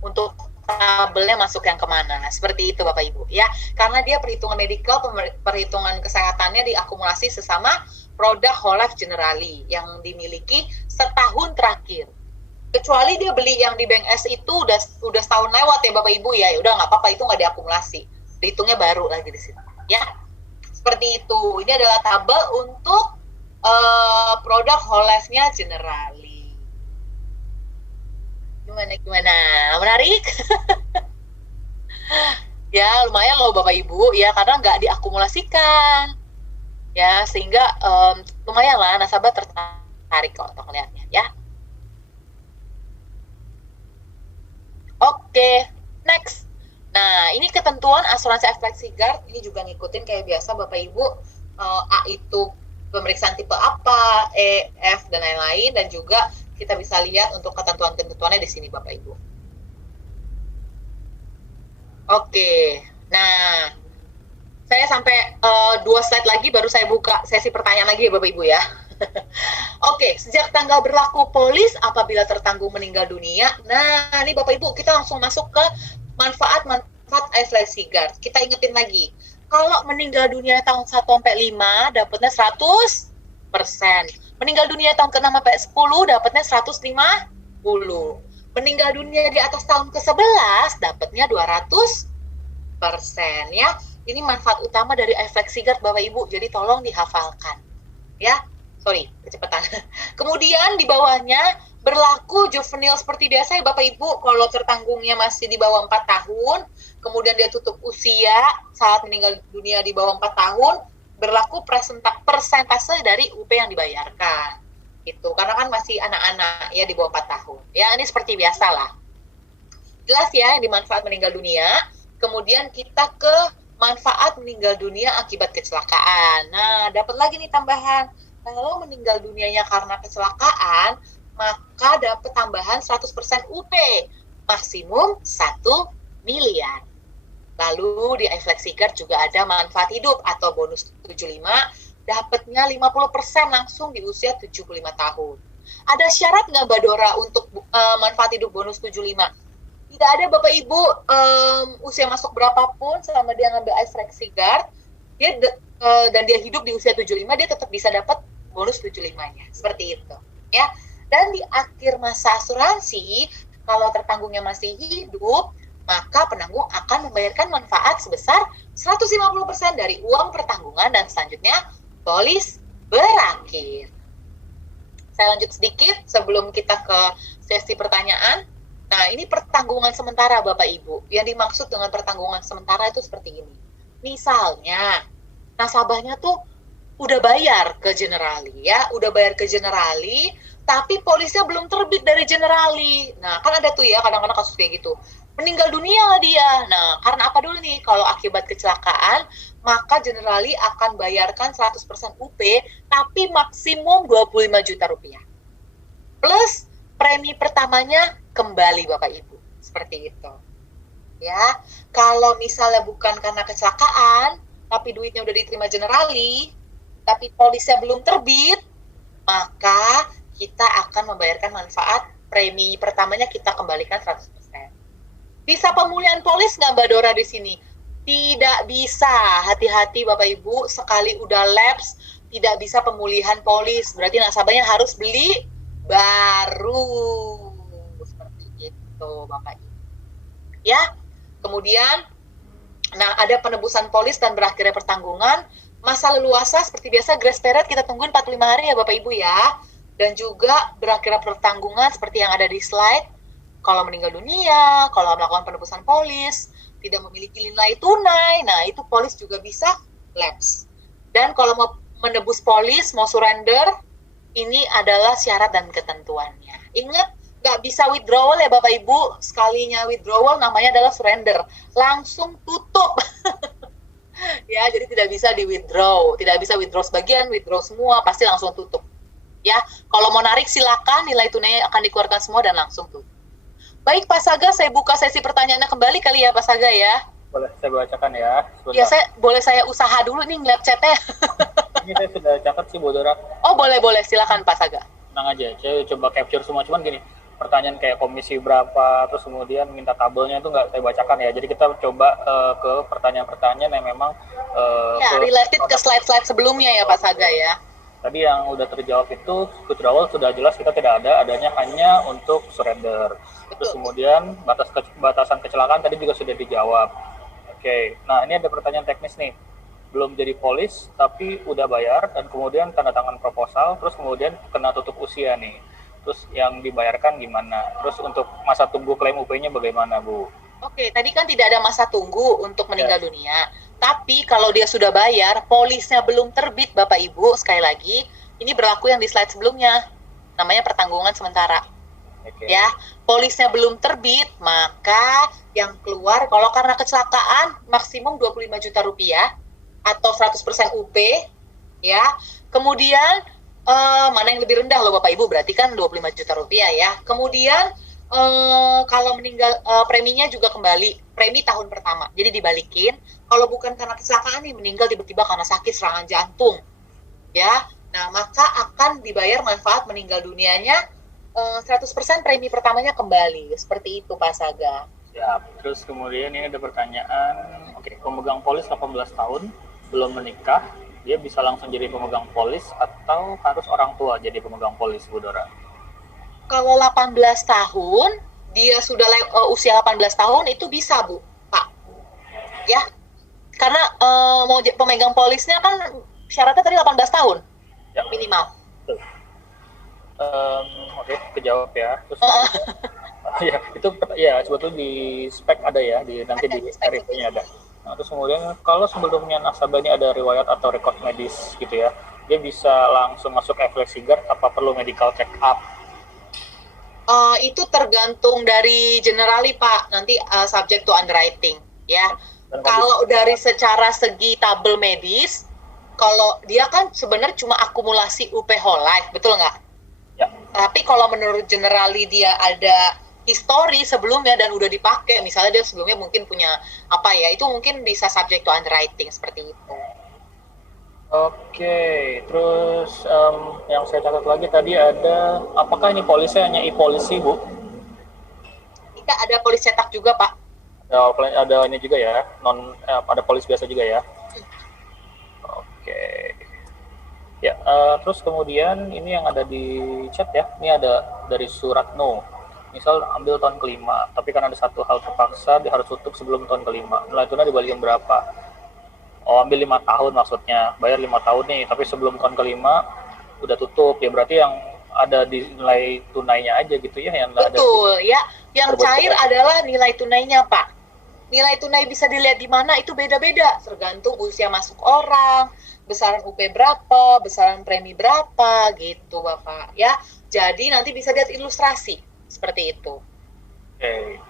Untuk tabelnya masuk yang kemana, seperti itu Bapak Ibu ya, karena dia perhitungan medical, perhitungan kesehatannya diakumulasi sesama produk whole life generali yang dimiliki setahun terakhir. Kecuali dia beli yang di Bank S itu udah setahun lewat ya Bapak Ibu ya, udah nggak apa-apa, itu nggak diakumulasi, dihitungnya baru lagi di sini ya, seperti itu. Ini adalah tabel untuk produk whole life-nya generali. Gimana? Menarik? Ya, lumayan loh Bapak Ibu, ya, karena nggak diakumulasikan. Ya, sehingga lumayan lah nasabah tertarik kok untuk melihatnya, ya. Oke, next. Nah, ini ketentuan asuransi iFlexiGuard, ini juga ngikutin kayak biasa Bapak Ibu. A itu pemeriksaan tipe apa, E, F, dan lain-lain, dan juga kita bisa lihat untuk ketentuan-ketentuannya di sini Bapak Ibu. Oke, nah saya sampai 2 slide lagi baru saya buka sesi pertanyaan lagi ya Bapak Ibu ya. Oke, sejak tanggal berlaku polis apabila tertanggung meninggal dunia. Nah, ini Bapak Ibu kita langsung masuk ke manfaat iFlexiGuard. Kita ingetin lagi, kalau meninggal dunia tahun 1 sampai 5 dapatnya 100%. Meninggal dunia tahun ke-6 sampai 10 dapatnya 150. Meninggal dunia di atas tahun ke-11 dapatnya 200%. ya. Ini manfaat utama dari iFlexiGuard Bapak Ibu, jadi tolong dihafalkan ya. Sorry, kecepatan. Kemudian di bawahnya berlaku juvenil seperti biasa ya Bapak Ibu. Kalau tertanggungnya masih di bawah 4 tahun, kemudian dia tutup usia saat meninggal dunia di bawah 4 tahun, berlaku persentase dari UP yang dibayarkan. Gitu. Karena kan masih anak-anak ya di bawah 4 tahun. Ya, ini seperti biasa lah. Jelas ya yang dimanfaat meninggal dunia. Kemudian kita ke manfaat meninggal dunia akibat kecelakaan. Nah, dapat lagi nih tambahan. Kalau meninggal dunianya karena kecelakaan, maka dapat tambahan 100% UP, maksimum 1 miliar. Lalu di iFlexiGuard juga ada manfaat hidup atau bonus 75, dapatnya 50% langsung di usia 75 tahun. Ada syarat nggak Mbak Dora untuk manfaat hidup bonus 75? Tidak ada Bapak Ibu, usia masuk berapapun selama dia ngambil iFlexiGuard, dan dia hidup di usia 75, dia tetap bisa dapat bonus 75-nya. Seperti itu. Ya. Dan di akhir masa asuransi, kalau tertanggungnya masih hidup, maka penanggung akan membayarkan manfaat sebesar 150% dari uang pertanggungan dan selanjutnya polis berakhir. Saya lanjut sedikit sebelum kita ke sesi pertanyaan. Nah, ini pertanggungan sementara Bapak Ibu. Yang dimaksud dengan pertanggungan sementara itu seperti ini. Misalnya, nasabahnya tuh udah bayar ke Generali ya, tapi polisnya belum terbit dari Generali. Nah, kan ada tuh ya kadang-kadang kasus kayak gitu. Meninggal dunia lah dia. Nah, karena apa dulu nih? Kalau akibat kecelakaan, maka Generali akan bayarkan 100% UP, tapi maksimum 25 juta rupiah. Plus premi pertamanya kembali Bapak Ibu. Seperti itu. Ya, kalau misalnya bukan karena kecelakaan, tapi duitnya udah diterima Generali, tapi polisnya belum terbit, maka kita akan membayarkan manfaat premi pertamanya kita kembalikan 100%. Bisa pemulihan polis nggak Mbak Dora di sini? Tidak bisa. Hati-hati Bapak Ibu, sekali udah lapse, tidak bisa pemulihan polis. Berarti nasabahnya harus beli baru. Seperti itu Bapak Ibu. Ya, kemudian, nah ada penebusan polis dan berakhirnya pertanggungan. Masa leluasa seperti biasa grace period kita tungguin 45 hari ya Bapak Ibu ya. Dan juga berakhirnya pertanggungan seperti yang ada di slide. Kalau meninggal dunia, kalau melakukan penebusan polis, tidak memiliki nilai tunai, nah itu polis juga bisa lapse. Dan kalau mau menebus polis, mau surrender, ini adalah syarat dan ketentuannya. Ingat, nggak bisa withdrawal ya Bapak Ibu. Sekalinya withdrawal namanya adalah surrender. Langsung tutup. Ya, jadi tidak bisa di withdraw, tidak bisa withdraw sebagian, withdraw semua, pasti langsung tutup. Ya, kalau mau narik silakan, nilai tunai akan dikeluarkan semua dan langsung tutup. Baik Pak Saga, saya buka sesi pertanyaannya kembali kali ya Pak Saga ya. Boleh saya bacakan ya. Sebentar. Ya, saya usaha dulu nih ngeliat chatnya. Ini saya sudah catat sih Bu Dora. Oh boleh, silakan Pak Saga. Tenang aja, saya coba capture semua, cuman gini, pertanyaan kayak komisi berapa, terus kemudian minta tabelnya itu nggak saya bacakan ya. Jadi kita coba ke pertanyaan-pertanyaan yang memang related ke slide-slide sebelumnya ya Pak Saga ya. Tadi yang udah terjawab itu withdrawal sudah jelas kita tidak ada, adanya hanya untuk surrender. Terus kemudian batasan kecelakaan tadi juga sudah dijawab. Oke, nah ini ada pertanyaan teknis nih. Belum jadi polis tapi udah bayar dan kemudian tanda tangan proposal, terus kemudian kena tutup usia nih. Terus yang dibayarkan gimana? Terus untuk masa tunggu klaim UP-nya bagaimana, Bu? Oke, tadi kan tidak ada masa tunggu untuk meninggal dunia. Tapi kalau dia sudah bayar, polisnya belum terbit, Bapak Ibu, sekali lagi, ini berlaku yang di slide sebelumnya. Namanya pertanggungan sementara. Ya, polisnya belum terbit, maka yang keluar, kalau karena kecelakaan, maksimum 25 juta rupiah, atau 100% UP, ya. Kemudian, mana yang lebih rendah loh Bapak Ibu, berarti kan 25 juta rupiah ya. Kemudian kalau meninggal preminya juga kembali, premi tahun pertama, jadi dibalikin. Kalau bukan karena kecelakaan nih, meninggal tiba-tiba karena sakit serangan jantung ya, nah maka akan dibayar manfaat meninggal dunianya 100% premi pertamanya kembali. Seperti itu Pak Saga. Ya, terus kemudian ini ada pertanyaan, pemegang polis 18 tahun belum menikah, dia bisa langsung jadi pemegang polis atau harus orang tua jadi pemegang polis, Bu Dora? Kalau 18 tahun, dia sudah usia 18 tahun itu bisa, Bu, Pak. Ya, karena pemegang polisnya kan syaratnya tadi 18 tahun Ya. minimal. Betul. Oke, kejawab ya. Terus ya itu ya sebetulnya di spek ada ya, nanti Ada, di spek. RIP-nya ada. Nah, terus kemudian kalau sebelumnya nasabah ini ada riwayat atau rekod medis gitu ya, dia bisa langsung masuk FlexiGuard apa perlu medical check up? Itu tergantung dari generali Pak, nanti subject to underwriting ya. Dan Kalau dari secara segi tabel medis, kalau dia kan sebenarnya cuma akumulasi UP whole life, betul nggak? ya, Tapi kalau menurut generali dia ada histori sebelumnya dan udah dipakai, misalnya dia sebelumnya mungkin punya apa ya, itu mungkin bisa subject to underwriting seperti itu. oke. Terus yang saya catat lagi tadi ada, apakah ini polisnya hanya e-polisi Bu? Kita ada polis cetak juga Pak. Ada ini juga ya, ada polis biasa juga ya. Oke. Ya, terus kemudian ini yang ada di chat ya, ini ada dari surat no. Misal ambil tahun kelima, tapi karena ada satu hal terpaksa, dia harus tutup sebelum tahun kelima. Nilai tunai dibalikin berapa? Oh, ambil 5 tahun maksudnya, bayar 5 tahun nih, tapi sebelum tahun kelima udah tutup, ya berarti yang ada di nilai tunainya aja gitu ya, yang nggak ada. Betul ya, yang Terbetul. cair adalah nilai tunainya Pak. Nilai tunai bisa dilihat di mana itu beda-beda, tergantung usia masuk orang, besaran UP berapa, besaran premi berapa gitu Bapak ya. Jadi nanti bisa lihat ilustrasi seperti itu. Oke.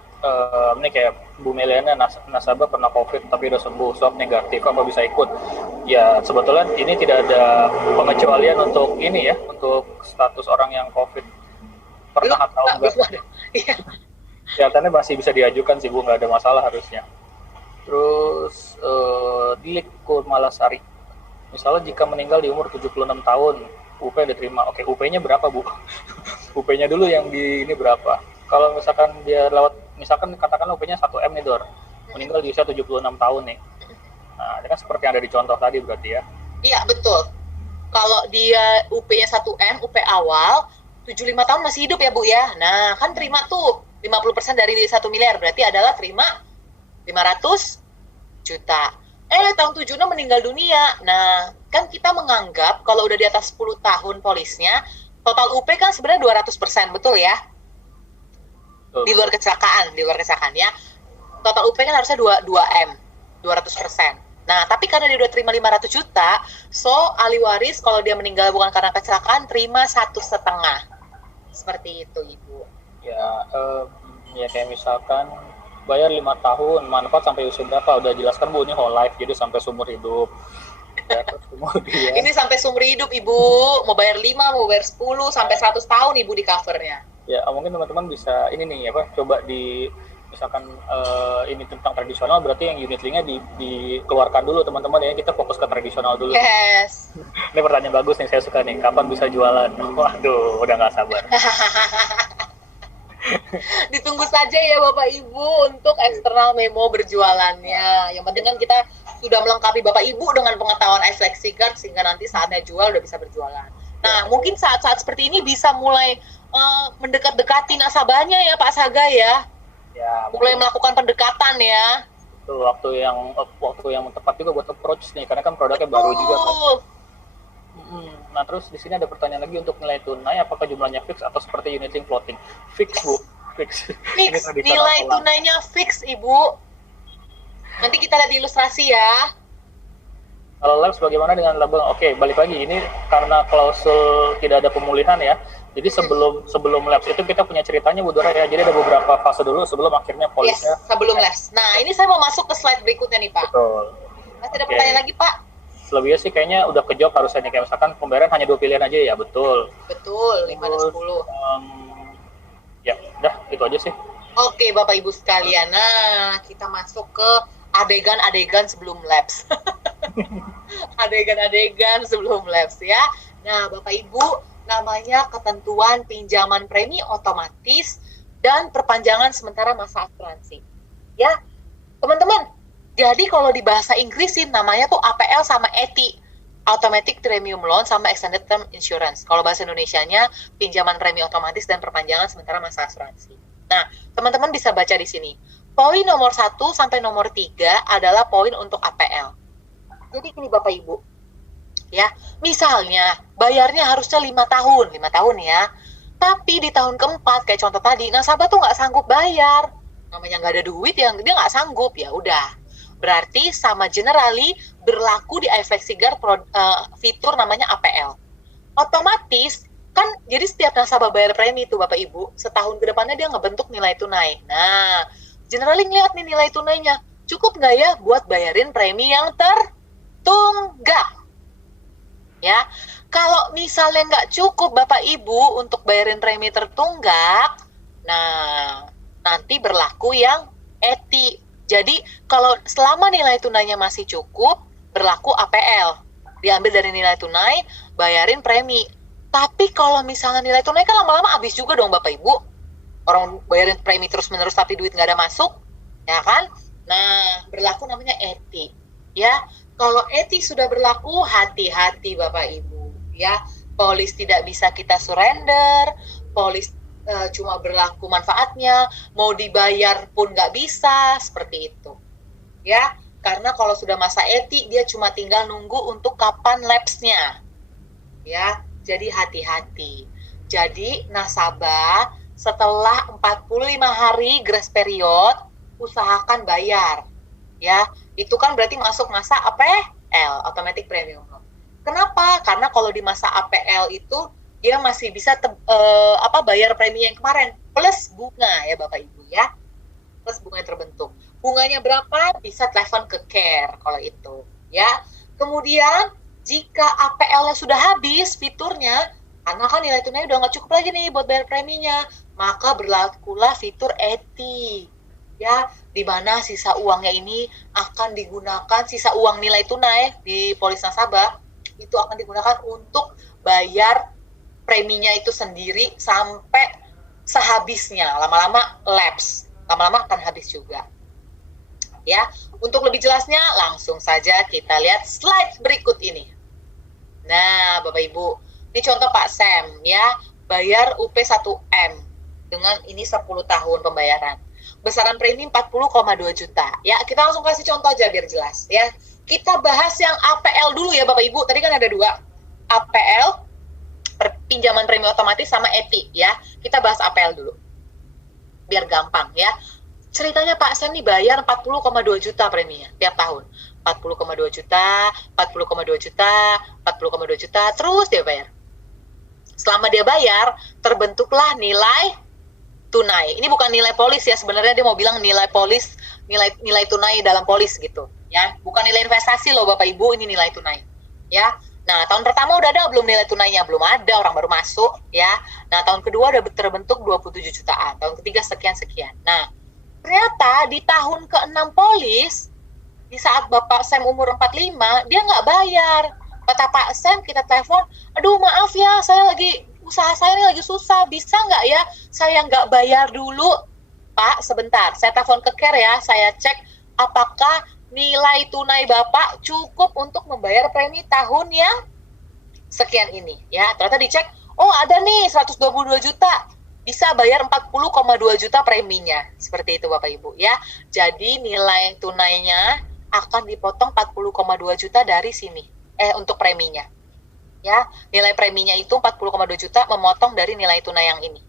Ini kayak Bu Meliana nasabah pernah COVID tapi udah sembuh, swab negatif, apa bisa ikut? Ya sebetulnya ini tidak ada pengecualian untuk ini ya, untuk status orang yang COVID pernah atau enggak. Iya. Kelihatannya masih bisa diajukan sih Bu, nggak ada masalah harusnya. Terus Dilik Malasari, misalnya jika meninggal di umur 76 tahun, UP diterima. Oke, UP-nya berapa Bu? UP-nya dulu yang di ini berapa? Kalau misalkan dia lewat, misalkan katakanlah UP-nya 1M nih Dor, meninggal di usia 76 tahun nih. Nah, ini kan seperti yang ada di contoh tadi berarti ya. Iya, betul. Kalau dia UP-nya 1M, UP awal, 75 tahun masih hidup ya Bu ya. Nah, kan terima tuh 50% dari 1 miliar, berarti adalah terima 500 juta. Tahun 76 meninggal dunia. Nah, kan kita menganggap kalau udah di atas 10 tahun polisnya, total UP kan sebenarnya 200%, betul ya? Betul. Di luar kecelakaan ya. Total UP kan harusnya 2M, 200%. Nah, tapi karena dia udah terima 500 juta, so ahli waris kalau dia meninggal bukan karena kecelakaan, terima 1,5. Seperti itu, Ibu. Ya kayak misalkan bayar 5 tahun, manfaat sampai usia berapa? Udah jelaskan Bu, ini whole life, jadi sampai seumur hidup. Ya, terus kemudian Ini sampai seumur hidup, Ibu. Mau bayar 5, mau bayar 10, sampai 100 tahun, Ibu di covernya. ya mungkin teman-teman bisa ini nih apa, coba di misalkan ini tentang tradisional, berarti yang unit linknya dikeluarkan dulu teman-teman ya, kita fokus ke tradisional dulu. Yes. Ini pertanyaan bagus nih, saya suka nih, kapan bisa jualan? Waduh, udah nggak sabar. Ditunggu saja ya Bapak Ibu untuk eksternal memo berjualannya. Yang penting kan kita sudah melengkapi Bapak Ibu dengan pengetahuan FlexiGuard sehingga nanti saatnya jual udah bisa berjualan. Nah, mungkin saat-saat seperti ini bisa mulai mendekat-dekati nasabahnya ya Pak Saga ya. Ya, Mulai melakukan pendekatan ya. itu waktu yang tepat juga buat approach nih, karena kan produknya baru juga kan. Nah, terus di sini ada pertanyaan lagi untuk nilai tunai, apakah jumlahnya fix atau seperti unit link floating? Fix Bu, fix. Ini Fix, tradisional nilai pulang. tunainya fix Ibu. Nanti kita lihat di ilustrasi ya. Kalau labs bagaimana dengan laba? Oke, balik lagi, ini karena klausul tidak ada pemulihan ya. Jadi sebelum labs itu kita punya ceritanya Bu Dora ya. Jadi ada beberapa fase dulu sebelum akhirnya Yes, polisnya. sebelum les. Nah, ini saya mau masuk ke slide berikutnya nih Pak. Betul. Masih ada Oke. pertanyaan lagi Pak? Selebihnya sih kayaknya udah kejawab harusnya nih. Kayak misalkan pembayaran hanya 2 pilihan aja ya, betul. Betul, 5 dan 10. Ya, udah itu aja sih. Oke, Bapak Ibu sekalian. Nah, kita masuk ke adegan-adegan sebelum labs. Adegan-adegan sebelum labs ya. Nah, Bapak Ibu, namanya ketentuan pinjaman premi otomatis dan perpanjangan sementara masa asuransi. Ya, teman-teman. Jadi kalau di bahasa Inggrisin namanya tuh APL sama ETI. Automatic Premium Loan sama Extended Term Insurance. Kalau bahasa Indonesianya, pinjaman premi otomatis dan perpanjangan sementara masa asuransi. Nah, teman-teman bisa baca di sini. Poin nomor 1 sampai nomor 3 adalah poin untuk APL. Jadi gini Bapak Ibu, ya, misalnya bayarnya harusnya 5 tahun ya. Tapi di tahun keempat, kayak contoh tadi, nasabah tuh nggak sanggup bayar. Namanya nggak ada duit, yang dia nggak sanggup, ya udah. Berarti sama generally berlaku di iFlexiGuard fitur namanya APL. Otomatis, kan jadi setiap nasabah bayar premi tuh Bapak Ibu, setahun ke depannya dia ngebentuk nilai tunai. Nah, generally ngeliat nih nilai tunainya, cukup nggak ya buat bayarin premi yang tertunggak? Ya, kalau misalnya nggak cukup Bapak Ibu untuk bayarin premi tertunggak, nah nanti berlaku yang ETI. Jadi kalau selama nilai tunainya masih cukup, berlaku APL. Diambil dari nilai tunai, bayarin premi. Tapi kalau misalnya nilai tunai kan lama-lama habis juga dong Bapak Ibu. Orang bayarin premi terus-menerus tapi duit nggak ada masuk, ya kan? Nah, berlaku namanya ETI. Ya, kalau ETI sudah berlaku, hati-hati Bapak Ibu, ya. Polis tidak bisa kita surrender, polis cuma berlaku manfaatnya, mau dibayar pun nggak bisa, seperti itu. Ya, karena kalau sudah masa ETI, dia cuma tinggal nunggu untuk kapan lapse-nya. Ya, jadi hati-hati. Jadi nasabah setelah 45 hari grace period, usahakan bayar. Ya, itu kan berarti masuk masa APL, automatic premium loan. Kenapa? Karena kalau di masa APL itu dia masih bisa bayar premi yang kemarin plus bunga ya Bapak Ibu ya. Plus bunga yang terbentuk. Bunganya berapa? Bisa telepon ke care kalau itu ya. Kemudian jika APL-nya sudah habis fiturnya, karena kan nilai tunai udah nggak cukup lagi nih buat bayar preminya, maka berlakulah fitur ETI. Ya, di mana sisa uangnya ini akan digunakan, sisa uang nilai tunai di polis nasabah itu akan digunakan untuk bayar preminya itu sendiri sampai sehabisnya. Lama-lama lapse, lama-lama akan habis juga. Ya, untuk lebih jelasnya langsung saja kita lihat slide berikut ini. Nah, Bapak Ibu, ini contoh Pak Sam ya, bayar UP 1M dengan ini 10 tahun pembayaran. Besaran premi 40,2 juta. Ya, kita langsung kasih contoh aja biar jelas ya. Kita bahas yang APL dulu ya Bapak Ibu. Tadi kan ada dua. APL, pinjaman premi otomatis sama ETI ya. Kita bahas APL dulu. Biar gampang ya. Ceritanya Pak Sam nih bayar 40,2 juta preminya tiap tahun. 40,2 juta, 40,2 juta, 40,2 juta, terus dia bayar. Selama dia bayar, terbentuklah nilai tunai. Ini bukan nilai polis ya, sebenarnya dia mau bilang nilai polis, nilai tunai dalam polis gitu ya. Bukan nilai investasi loh Bapak Ibu, ini nilai tunai ya. Nah, tahun pertama udah ada belum nilai tunainya? Belum ada, orang baru masuk ya. Nah, tahun kedua udah terbentuk 27 jutaan, tahun ketiga sekian-sekian. Nah, ternyata di tahun ke-6 polis, di saat Bapak Sam umur 45, dia nggak bayar. Kata Pak Sam, kita telepon, aduh maaf ya, usaha saya ini lagi susah, bisa nggak ya saya nggak bayar dulu? Pak, sebentar, saya telepon ke care ya, saya cek apakah nilai tunai Bapak cukup untuk membayar premi tahun yang sekian ini. Ya, ternyata dicek, oh ada nih 122 juta, bisa bayar 40,2 juta preminya. Seperti itu Bapak Ibu ya. Jadi nilai tunainya akan dipotong 40,2 juta dari sini, untuk preminya. Ya, nilai preminya itu 40,2 juta memotong dari nilai tunai yang ini.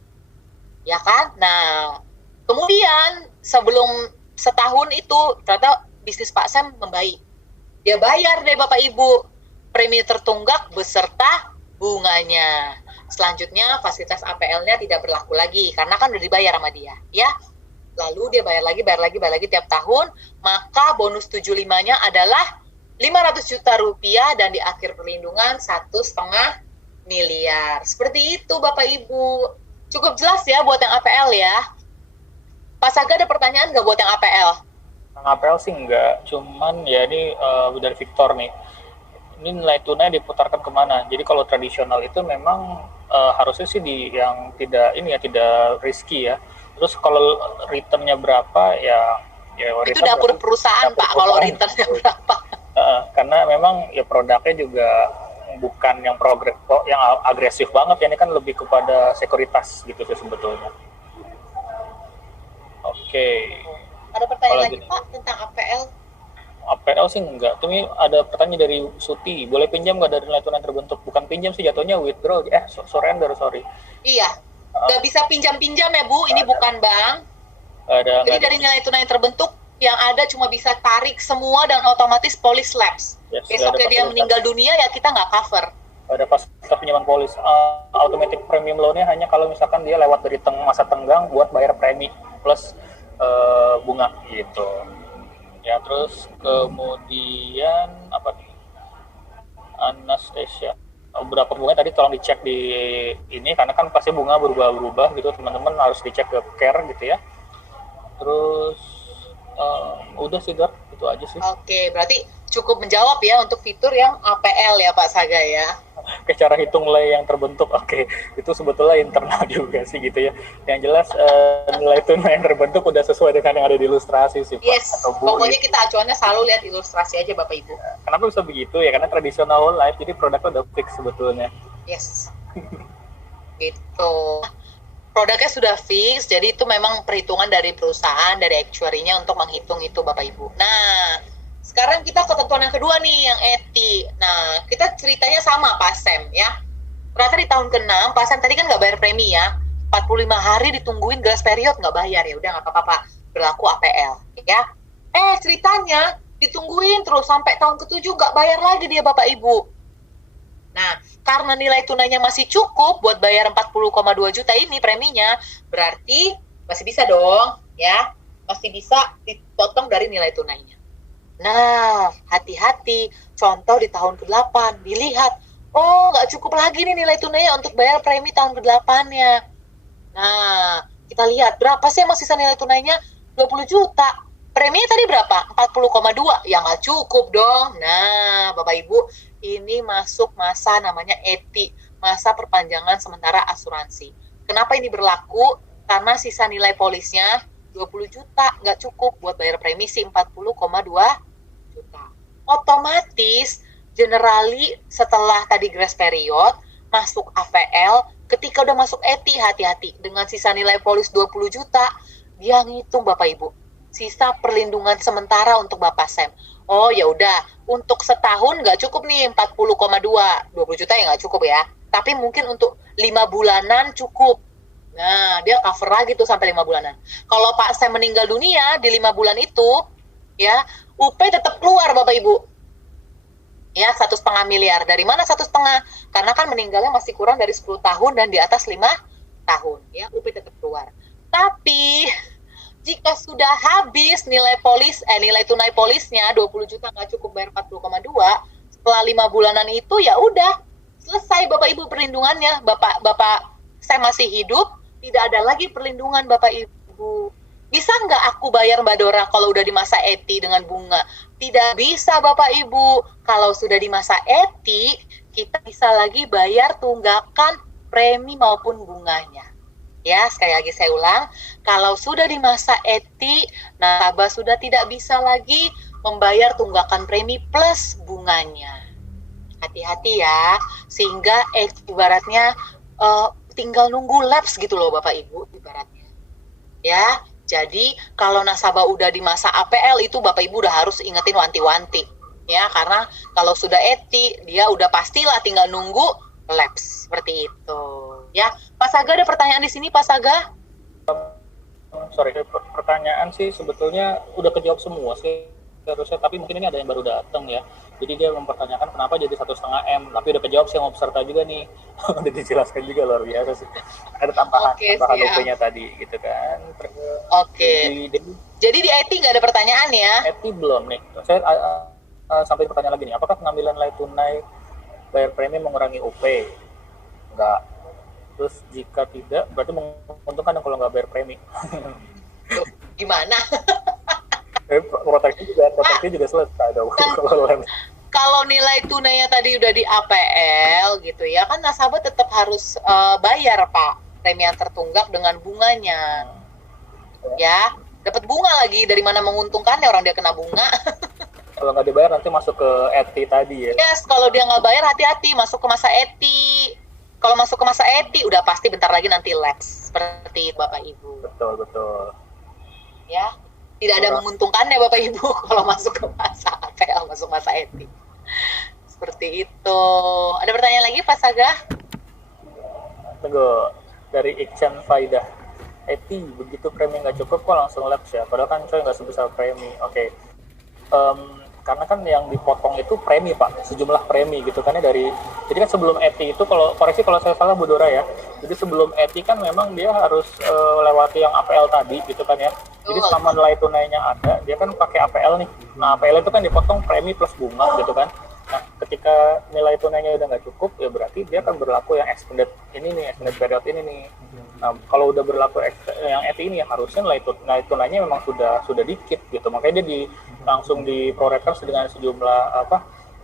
Ya kan? Nah, kemudian sebelum setahun itu ternyata bisnis Pak Sam membaik. Dia bayar deh Bapak Ibu premi tertunggak beserta bunganya. Selanjutnya fasilitas APL-nya tidak berlaku lagi karena kan udah dibayar sama dia, ya. Lalu dia bayar lagi tiap tahun, maka bonus 75-nya adalah 500 juta rupiah dan di akhir perlindungan 1,5 miliar. Seperti itu Bapak Ibu. Cukup jelas ya buat yang APL ya. Pak Saga ada pertanyaan nggak buat yang APL? Yang APL sih enggak, cuman ya ini dari Victor nih. Ini nilai tunai diputarkan kemana? Jadi kalau tradisional itu memang harusnya sih yang tidak risky ya. Terus kalau returnnya berapa ya itu dapur perusahaan Pak kalau returnnya berapa. Karena memang ya produknya juga bukan yang agresif banget ya, ini kan lebih kepada sekuritas gitu sih sebetulnya. Oke. Ada pertanyaan Kalau lagi gini. Pak tentang APL? APL sih enggak. Tapi ada pertanyaan dari Suti. Boleh pinjam nggak dari nilai tunai terbentuk? Bukan pinjam sih, jatuhnya withdraw. Surrender, sorry. Iya, nggak bisa pinjam-pinjam ya Bu, ini bukan bank. Nggak Jadi ada. dari nilai tunai terbentuk yang ada cuma bisa tarik semua dan otomatis polis lapse. Yes, Besoknya dia meninggal dunia ya kita nggak cover. Ada fasilitas pinjaman polis. Automatic premium loan-nya hanya kalau misalkan dia lewat dari masa tenggang buat bayar premi plus bunga gitu. Ya, terus kemudian apa nih? Anastasia. Berapa bunga tadi tolong dicek di ini karena kan pasti bunga berubah-ubah gitu, teman-teman harus dicek ke care gitu ya. Terus udah sih Gar, itu aja sih. Oke, berarti cukup menjawab ya untuk fitur yang APL ya Pak Saga ya. Ke cara hitung nilai yang terbentuk, oke. Itu sebetulnya internal juga sih gitu ya. Yang jelas nilai tunai yang terbentuk udah sesuai dengan yang ada di ilustrasi sih Pak. Yes, Atau Bu, pokoknya gitu. kita acuannya selalu lihat ilustrasi aja Bapak Ibu. Kenapa bisa begitu ya? Karena tradisional whole life, jadi produknya udah fix sebetulnya. Yes, gitu. Produknya sudah fix, jadi itu memang perhitungan dari perusahaan, dari actuary-nya untuk menghitung itu Bapak Ibu. Nah, sekarang kita ketentuan yang kedua nih, yang ETI. Nah, kita ceritanya sama Pak Sam ya. Ternyata di tahun ke-6, Pak Sam tadi kan nggak bayar premi ya. 45 hari ditungguin grace period, nggak bayar ya. Udah nggak apa-apa, berlaku APL ya. Ceritanya ditungguin terus sampai tahun ke-7 nggak bayar lagi dia Bapak Ibu. Nah, karena nilai tunainya masih cukup buat bayar 40,2 juta ini preminya, berarti masih bisa dong, ya. Masih bisa dipotong dari nilai tunainya. Nah, hati-hati. Contoh di tahun ke-8, dilihat, oh nggak cukup lagi nih nilai tunainya untuk bayar premi tahun ke-8-nya. Nah, kita lihat berapa sih yang sisa nilai tunainya? 20 juta. Preminya tadi berapa? 40,2. Ya nggak cukup dong. Nah, Bapak Ibu, ini masuk masa namanya ETI, masa perpanjangan sementara asuransi. Kenapa ini berlaku? Karena sisa nilai polisnya 20 juta, nggak cukup buat bayar premisi 40,2 juta. Otomatis, generally setelah tadi grace period, masuk APL, ketika udah masuk ETI, hati-hati. Dengan sisa nilai polis 20 juta, dia ngitung Bapak Ibu. Sisa perlindungan sementara untuk Bapak Sam. Oh ya udah, untuk setahun nggak cukup nih 40,2, 20 juta ya nggak cukup ya. Tapi mungkin untuk 5 bulanan cukup. Nah, dia cover lagi tuh sampai 5 bulanan. Kalau Pak Sam meninggal dunia di 5 bulan itu, ya UP tetap keluar Bapak Ibu. Ya, 1,5 miliar. Dari mana 1,5? Karena kan meninggalnya masih kurang dari 10 tahun dan di atas 5 tahun. Ya, UP tetap keluar. Tapi jika sudah habis nilai tunai polisnya 20 juta nggak cukup bayar 40,2, setelah 5 bulanan itu ya udah selesai Bapak Ibu perlindungannya. Bapak saya masih hidup, tidak ada lagi perlindungan Bapak Ibu. Bisa nggak aku bayar Mbak Dora kalau udah di masa ETI dengan bunga? Tidak bisa Bapak Ibu. Kalau sudah di masa ETI, kita bisa lagi bayar tunggakan premi maupun bunganya. Ya, sekali lagi saya ulang, kalau sudah di masa ETI, nasabah sudah tidak bisa lagi membayar tunggakan premi plus bunganya. Hati-hati ya, sehingga ibaratnya tinggal nunggu lapse gitu loh Bapak Ibu, ibaratnya. Ya, jadi kalau nasabah udah di masa APL itu Bapak Ibu udah harus ingetin wanti-wanti. Ya, karena kalau sudah ETI, dia udah pastilah tinggal nunggu lapse, seperti itu. Ya, Pak Saga ada pertanyaan di sini, Pak Saga? Sorry, pertanyaan sih sebetulnya udah kejawab semua sih harusnya, tapi mungkin ini ada yang baru datang ya. Jadi dia mempertanyakan kenapa jadi 1,5 M, tapi udah kejawab sih sama peserta juga nih. Udah dijelaskan juga, luar biasa sih. Ada tambahan UP-nya tadi gitu kan. Jadi di ETI nggak ada pertanyaan ya? ETI belum nih. Saya sampai pertanyaan lagi nih, apakah pengambilan nilai tunai bayar premi mengurangi UP? Enggak. Terus jika tidak, berarti menguntungkan kalau nggak bayar premi. Loh, gimana? Proteksi juga selesai dong. Kalau nilai tunainya tadi udah di APL gitu ya, kan nasabah tetap harus bayar Pak premi yang tertunggak dengan bunganya. Ya, dapat bunga lagi, dari mana menguntungkannya orang dia kena bunga. Kalau nggak dibayar nanti masuk ke ETI tadi ya. Yes, kalau dia nggak bayar hati-hati masuk ke masa ETI. Kalau masuk ke masa ETI udah pasti bentar lagi nanti lapse, seperti itu Bapak Ibu. Betul. Ya. Tidak ada menguntungkannya Bapak Ibu kalau masuk ke masa APL, masuk masa etik. Seperti itu. Ada pertanyaan lagi Pak Saga? Tunggu, dari Iksan Faidah. Eti, begitu premi nggak cukup kok langsung labs ya? Padahal kan coy nggak sebesar premi. Oke. Karena kan yang dipotong itu premi Pak, sejumlah premi gitu kan ya dari. Jadi kan sebelum Eti itu kalau koreksi kalau saya salah Bu Dora ya. Jadi sebelum Eti kan memang dia harus lewati yang APL tadi gitu kan ya. Jadi selama nilai tunainya ada, dia kan pakai APL nih. Nah APL itu kan dipotong premi plus bunga gitu kan. Nah ketika nilai tunainya udah nggak cukup ya berarti dia akan berlaku yang extended ini nih, extended period ini nih. Nah kalau udah berlaku yang Eti ini ya harusnya nilai tunainya memang sudah dikit gitu. Makanya dia langsung diproratekan dengan sejumlah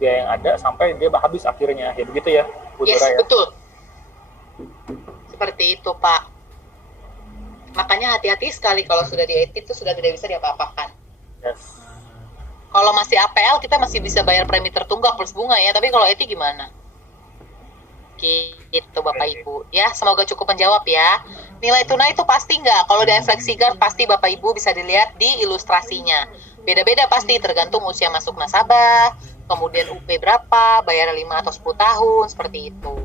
biaya yang ada sampai dia habis akhirnya ya begitu ya Bu Dora ya. Betul. Seperti itu Pak. Makanya hati-hati sekali kalau sudah di ETI itu sudah tidak bisa diapa-apakan. Yes. Kalau masih APL kita masih bisa bayar premi tertunggak plus bunga ya, tapi kalau ETI gimana? Gitu Bapak Ibu ya, semoga cukup menjawab ya. Nilai tunai itu pasti nggak, kalau di FlexiGuard pasti Bapak Ibu bisa dilihat di ilustrasinya. Beda-beda pasti tergantung usia masuk nasabah, kemudian UP berapa, bayar 5 atau 10 tahun, seperti itu.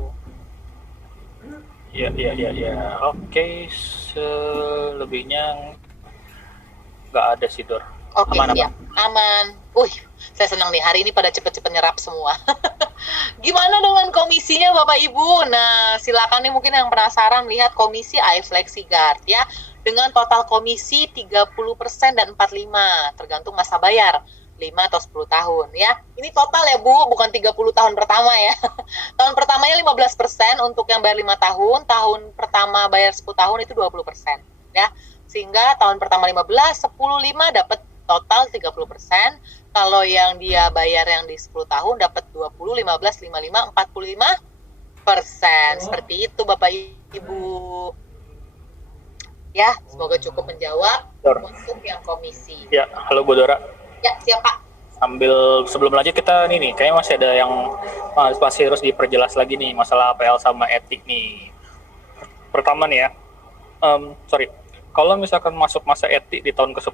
Ya. Oke, selebihnya nggak ada sih Dor. Oke, siap. Aman. Saya senang nih hari ini pada cepet-cepet nyerap semua. Gimana dengan komisinya Bapak Ibu? Nah, silakan nih mungkin yang penasaran lihat komisi iFlexiGuard ya. Dengan total komisi 30% dan 45%, tergantung masa bayar. 5 atau 10 tahun ya. Ini total ya Bu, bukan 30 tahun pertama ya. Tahun pertamanya 15% untuk yang bayar 5 tahun, tahun pertama bayar 10 tahun itu 20% ya. Sehingga tahun pertama 15, 10, 5 dapat total 30%. Kalau yang dia bayar yang di 10 tahun dapat 20, 15, 55, 45%. Seperti itu Bapak Ibu. Ya, semoga cukup menjawab untuk yang komisi. Ya, halo Bu Dora. Ya, siapa? Sebelum lanjut kita nih kayaknya masih ada yang masih harus diperjelas lagi nih masalah APL sama etik nih. Pertama nih ya, kalau misalkan masuk masa etik di tahun ke-10,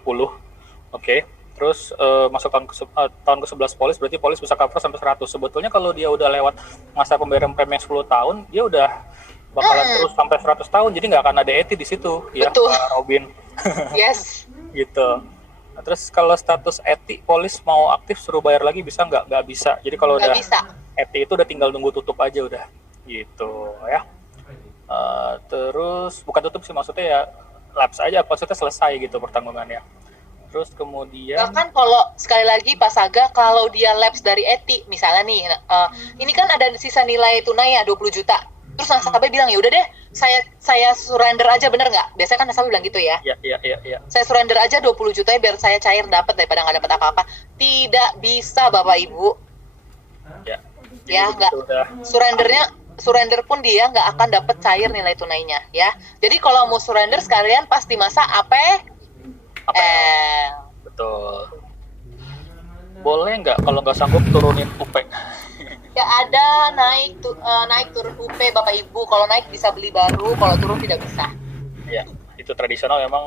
oke, terus masuk tahun ke-11 polis, berarti polis bisa cover sampai 100. Sebetulnya kalau dia udah lewat masa pembayaran premi 10 tahun, dia udah bakalan terus sampai 100 tahun, jadi nggak akan ada etik di situ. Betul. Ya, Pak Robin. Yes. Gitu. Nah, terus kalau status etik polis mau aktif suruh bayar lagi bisa nggak? Nggak bisa. Jadi kalau udah etik itu udah tinggal nunggu tutup aja udah. Gitu ya. Terus bukan tutup sih maksudnya ya lapse aja, maksudnya selesai gitu pertanggungannya. Terus kemudian bahkan kalau sekali lagi Pak Saga kalau dia lapse dari etik misalnya nih ini kan ada sisa nilai tunai ya 20 juta. Terus nasabah bilang ya udah deh saya surrender aja, bener nggak? Biasanya kan nasabah bilang gitu ya. Iya. Saya surrender aja 20 juta biar saya cair dapat daripada nggak dapat apa-apa. Tidak bisa Bapak Ibu. Ya nggak. Surrender pun dia nggak akan dapat cair nilai tunainya ya. Jadi kalau mau surrender sekalian pasti masa betul. Boleh nggak kalau nggak sanggup turunin UP? Ya ada naik turun UP Bapak Ibu. Kalau naik bisa beli baru, kalau turun tidak bisa. Ya, itu tradisional memang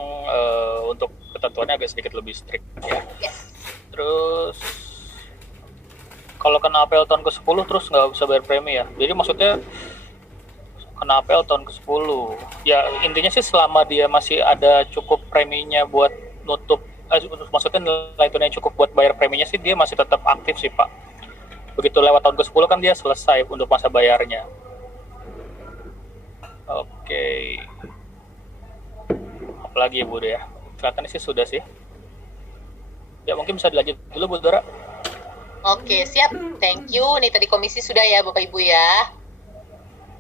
untuk ketentuannya agak sedikit lebih strict ya. Yes. Terus kalau kena APL tahun ke-10 terus nggak bisa bayar premi ya. Jadi maksudnya kena APL tahun ke-10. Ya intinya sih selama dia masih ada cukup preminya buat nutup, maksudnya nilai tunai cukup buat bayar preminya sih dia masih tetap aktif sih Pak. Begitu lewat tahun ke-10 kan dia selesai untuk masa bayarnya. Oke. Apalagi ya Bu ya? Kelihatannya sih sudah sih. Ya mungkin bisa dilanjut dulu Bu Dora. Oke, siap. Thank you. Nih tadi komisi sudah ya Bapak Ibu ya.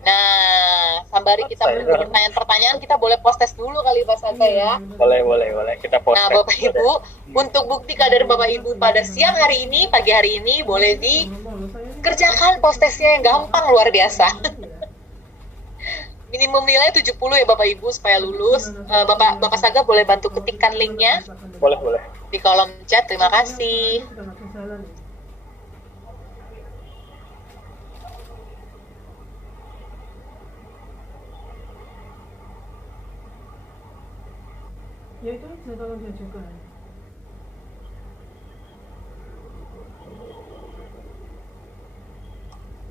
Nah, sambari kita menunggu pertanyaan-pertanyaan, kita boleh post test dulu kali Pak Saga ya. Boleh. Kita post test. Nah, Bapak Ibu, untuk bukti kadar Bapak Ibu pada siang hari ini, pagi hari ini, boleh dikerjakan post testnya yang gampang, luar biasa. Minimum nilai 70 ya Bapak Ibu supaya lulus. Bapak Saga boleh bantu ketikkan linknya? Boleh. Di kolom chat, terima kasih. Ya itu saya tolong diajukan.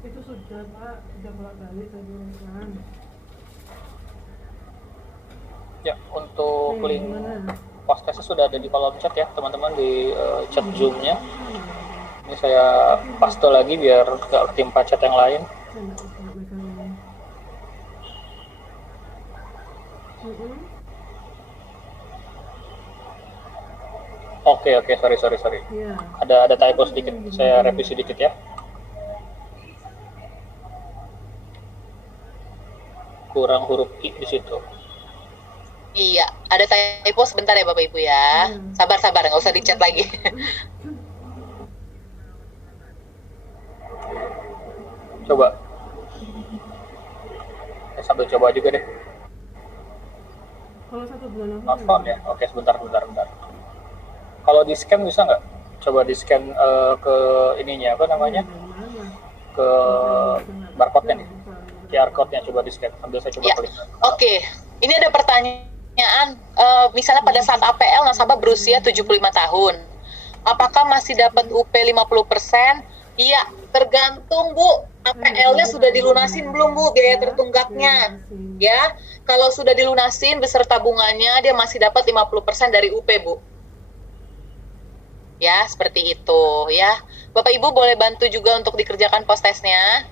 Itu sudah Pak, sudah bolak-balik saya kirimkan. Ya, untuk Oke, link gimana? podcastnya sudah ada di kolom chat ya teman-teman, di chat Zoom-nya. Ini saya paste lagi biar nggak ketimpa chat yang lain. Saya nggak bisa megangnya. Oke, sorry. Iya. Ada typo sedikit, saya revisi dikit ya. Kurang huruf I di situ. Iya, ada typo sebentar ya Bapak Ibu ya. Sabar, nggak usah dicat lagi. Coba. Sambil coba juga deh. Kalau 1 bulan lalu. Not found ya. Oke, sebentar. Kalau di scan bisa nggak? Coba di scan ke ininya apa namanya? Ke barcode-nya nih. QR code-nya coba di scan. Sambil saya coba Ya. klik. Oke, ini ada pertanyaan. Misalnya pada saat APL nasabah berusia 75 tahun, apakah masih dapat UP 50%? Iya, tergantung Bu. APL-nya sudah dilunasin belum Bu biaya tertunggaknya? Ya, kalau sudah dilunasin beserta bunganya dia masih dapat 50% dari UP Bu. Ya, seperti itu ya. Bapak Ibu boleh bantu juga untuk dikerjakan post testnya.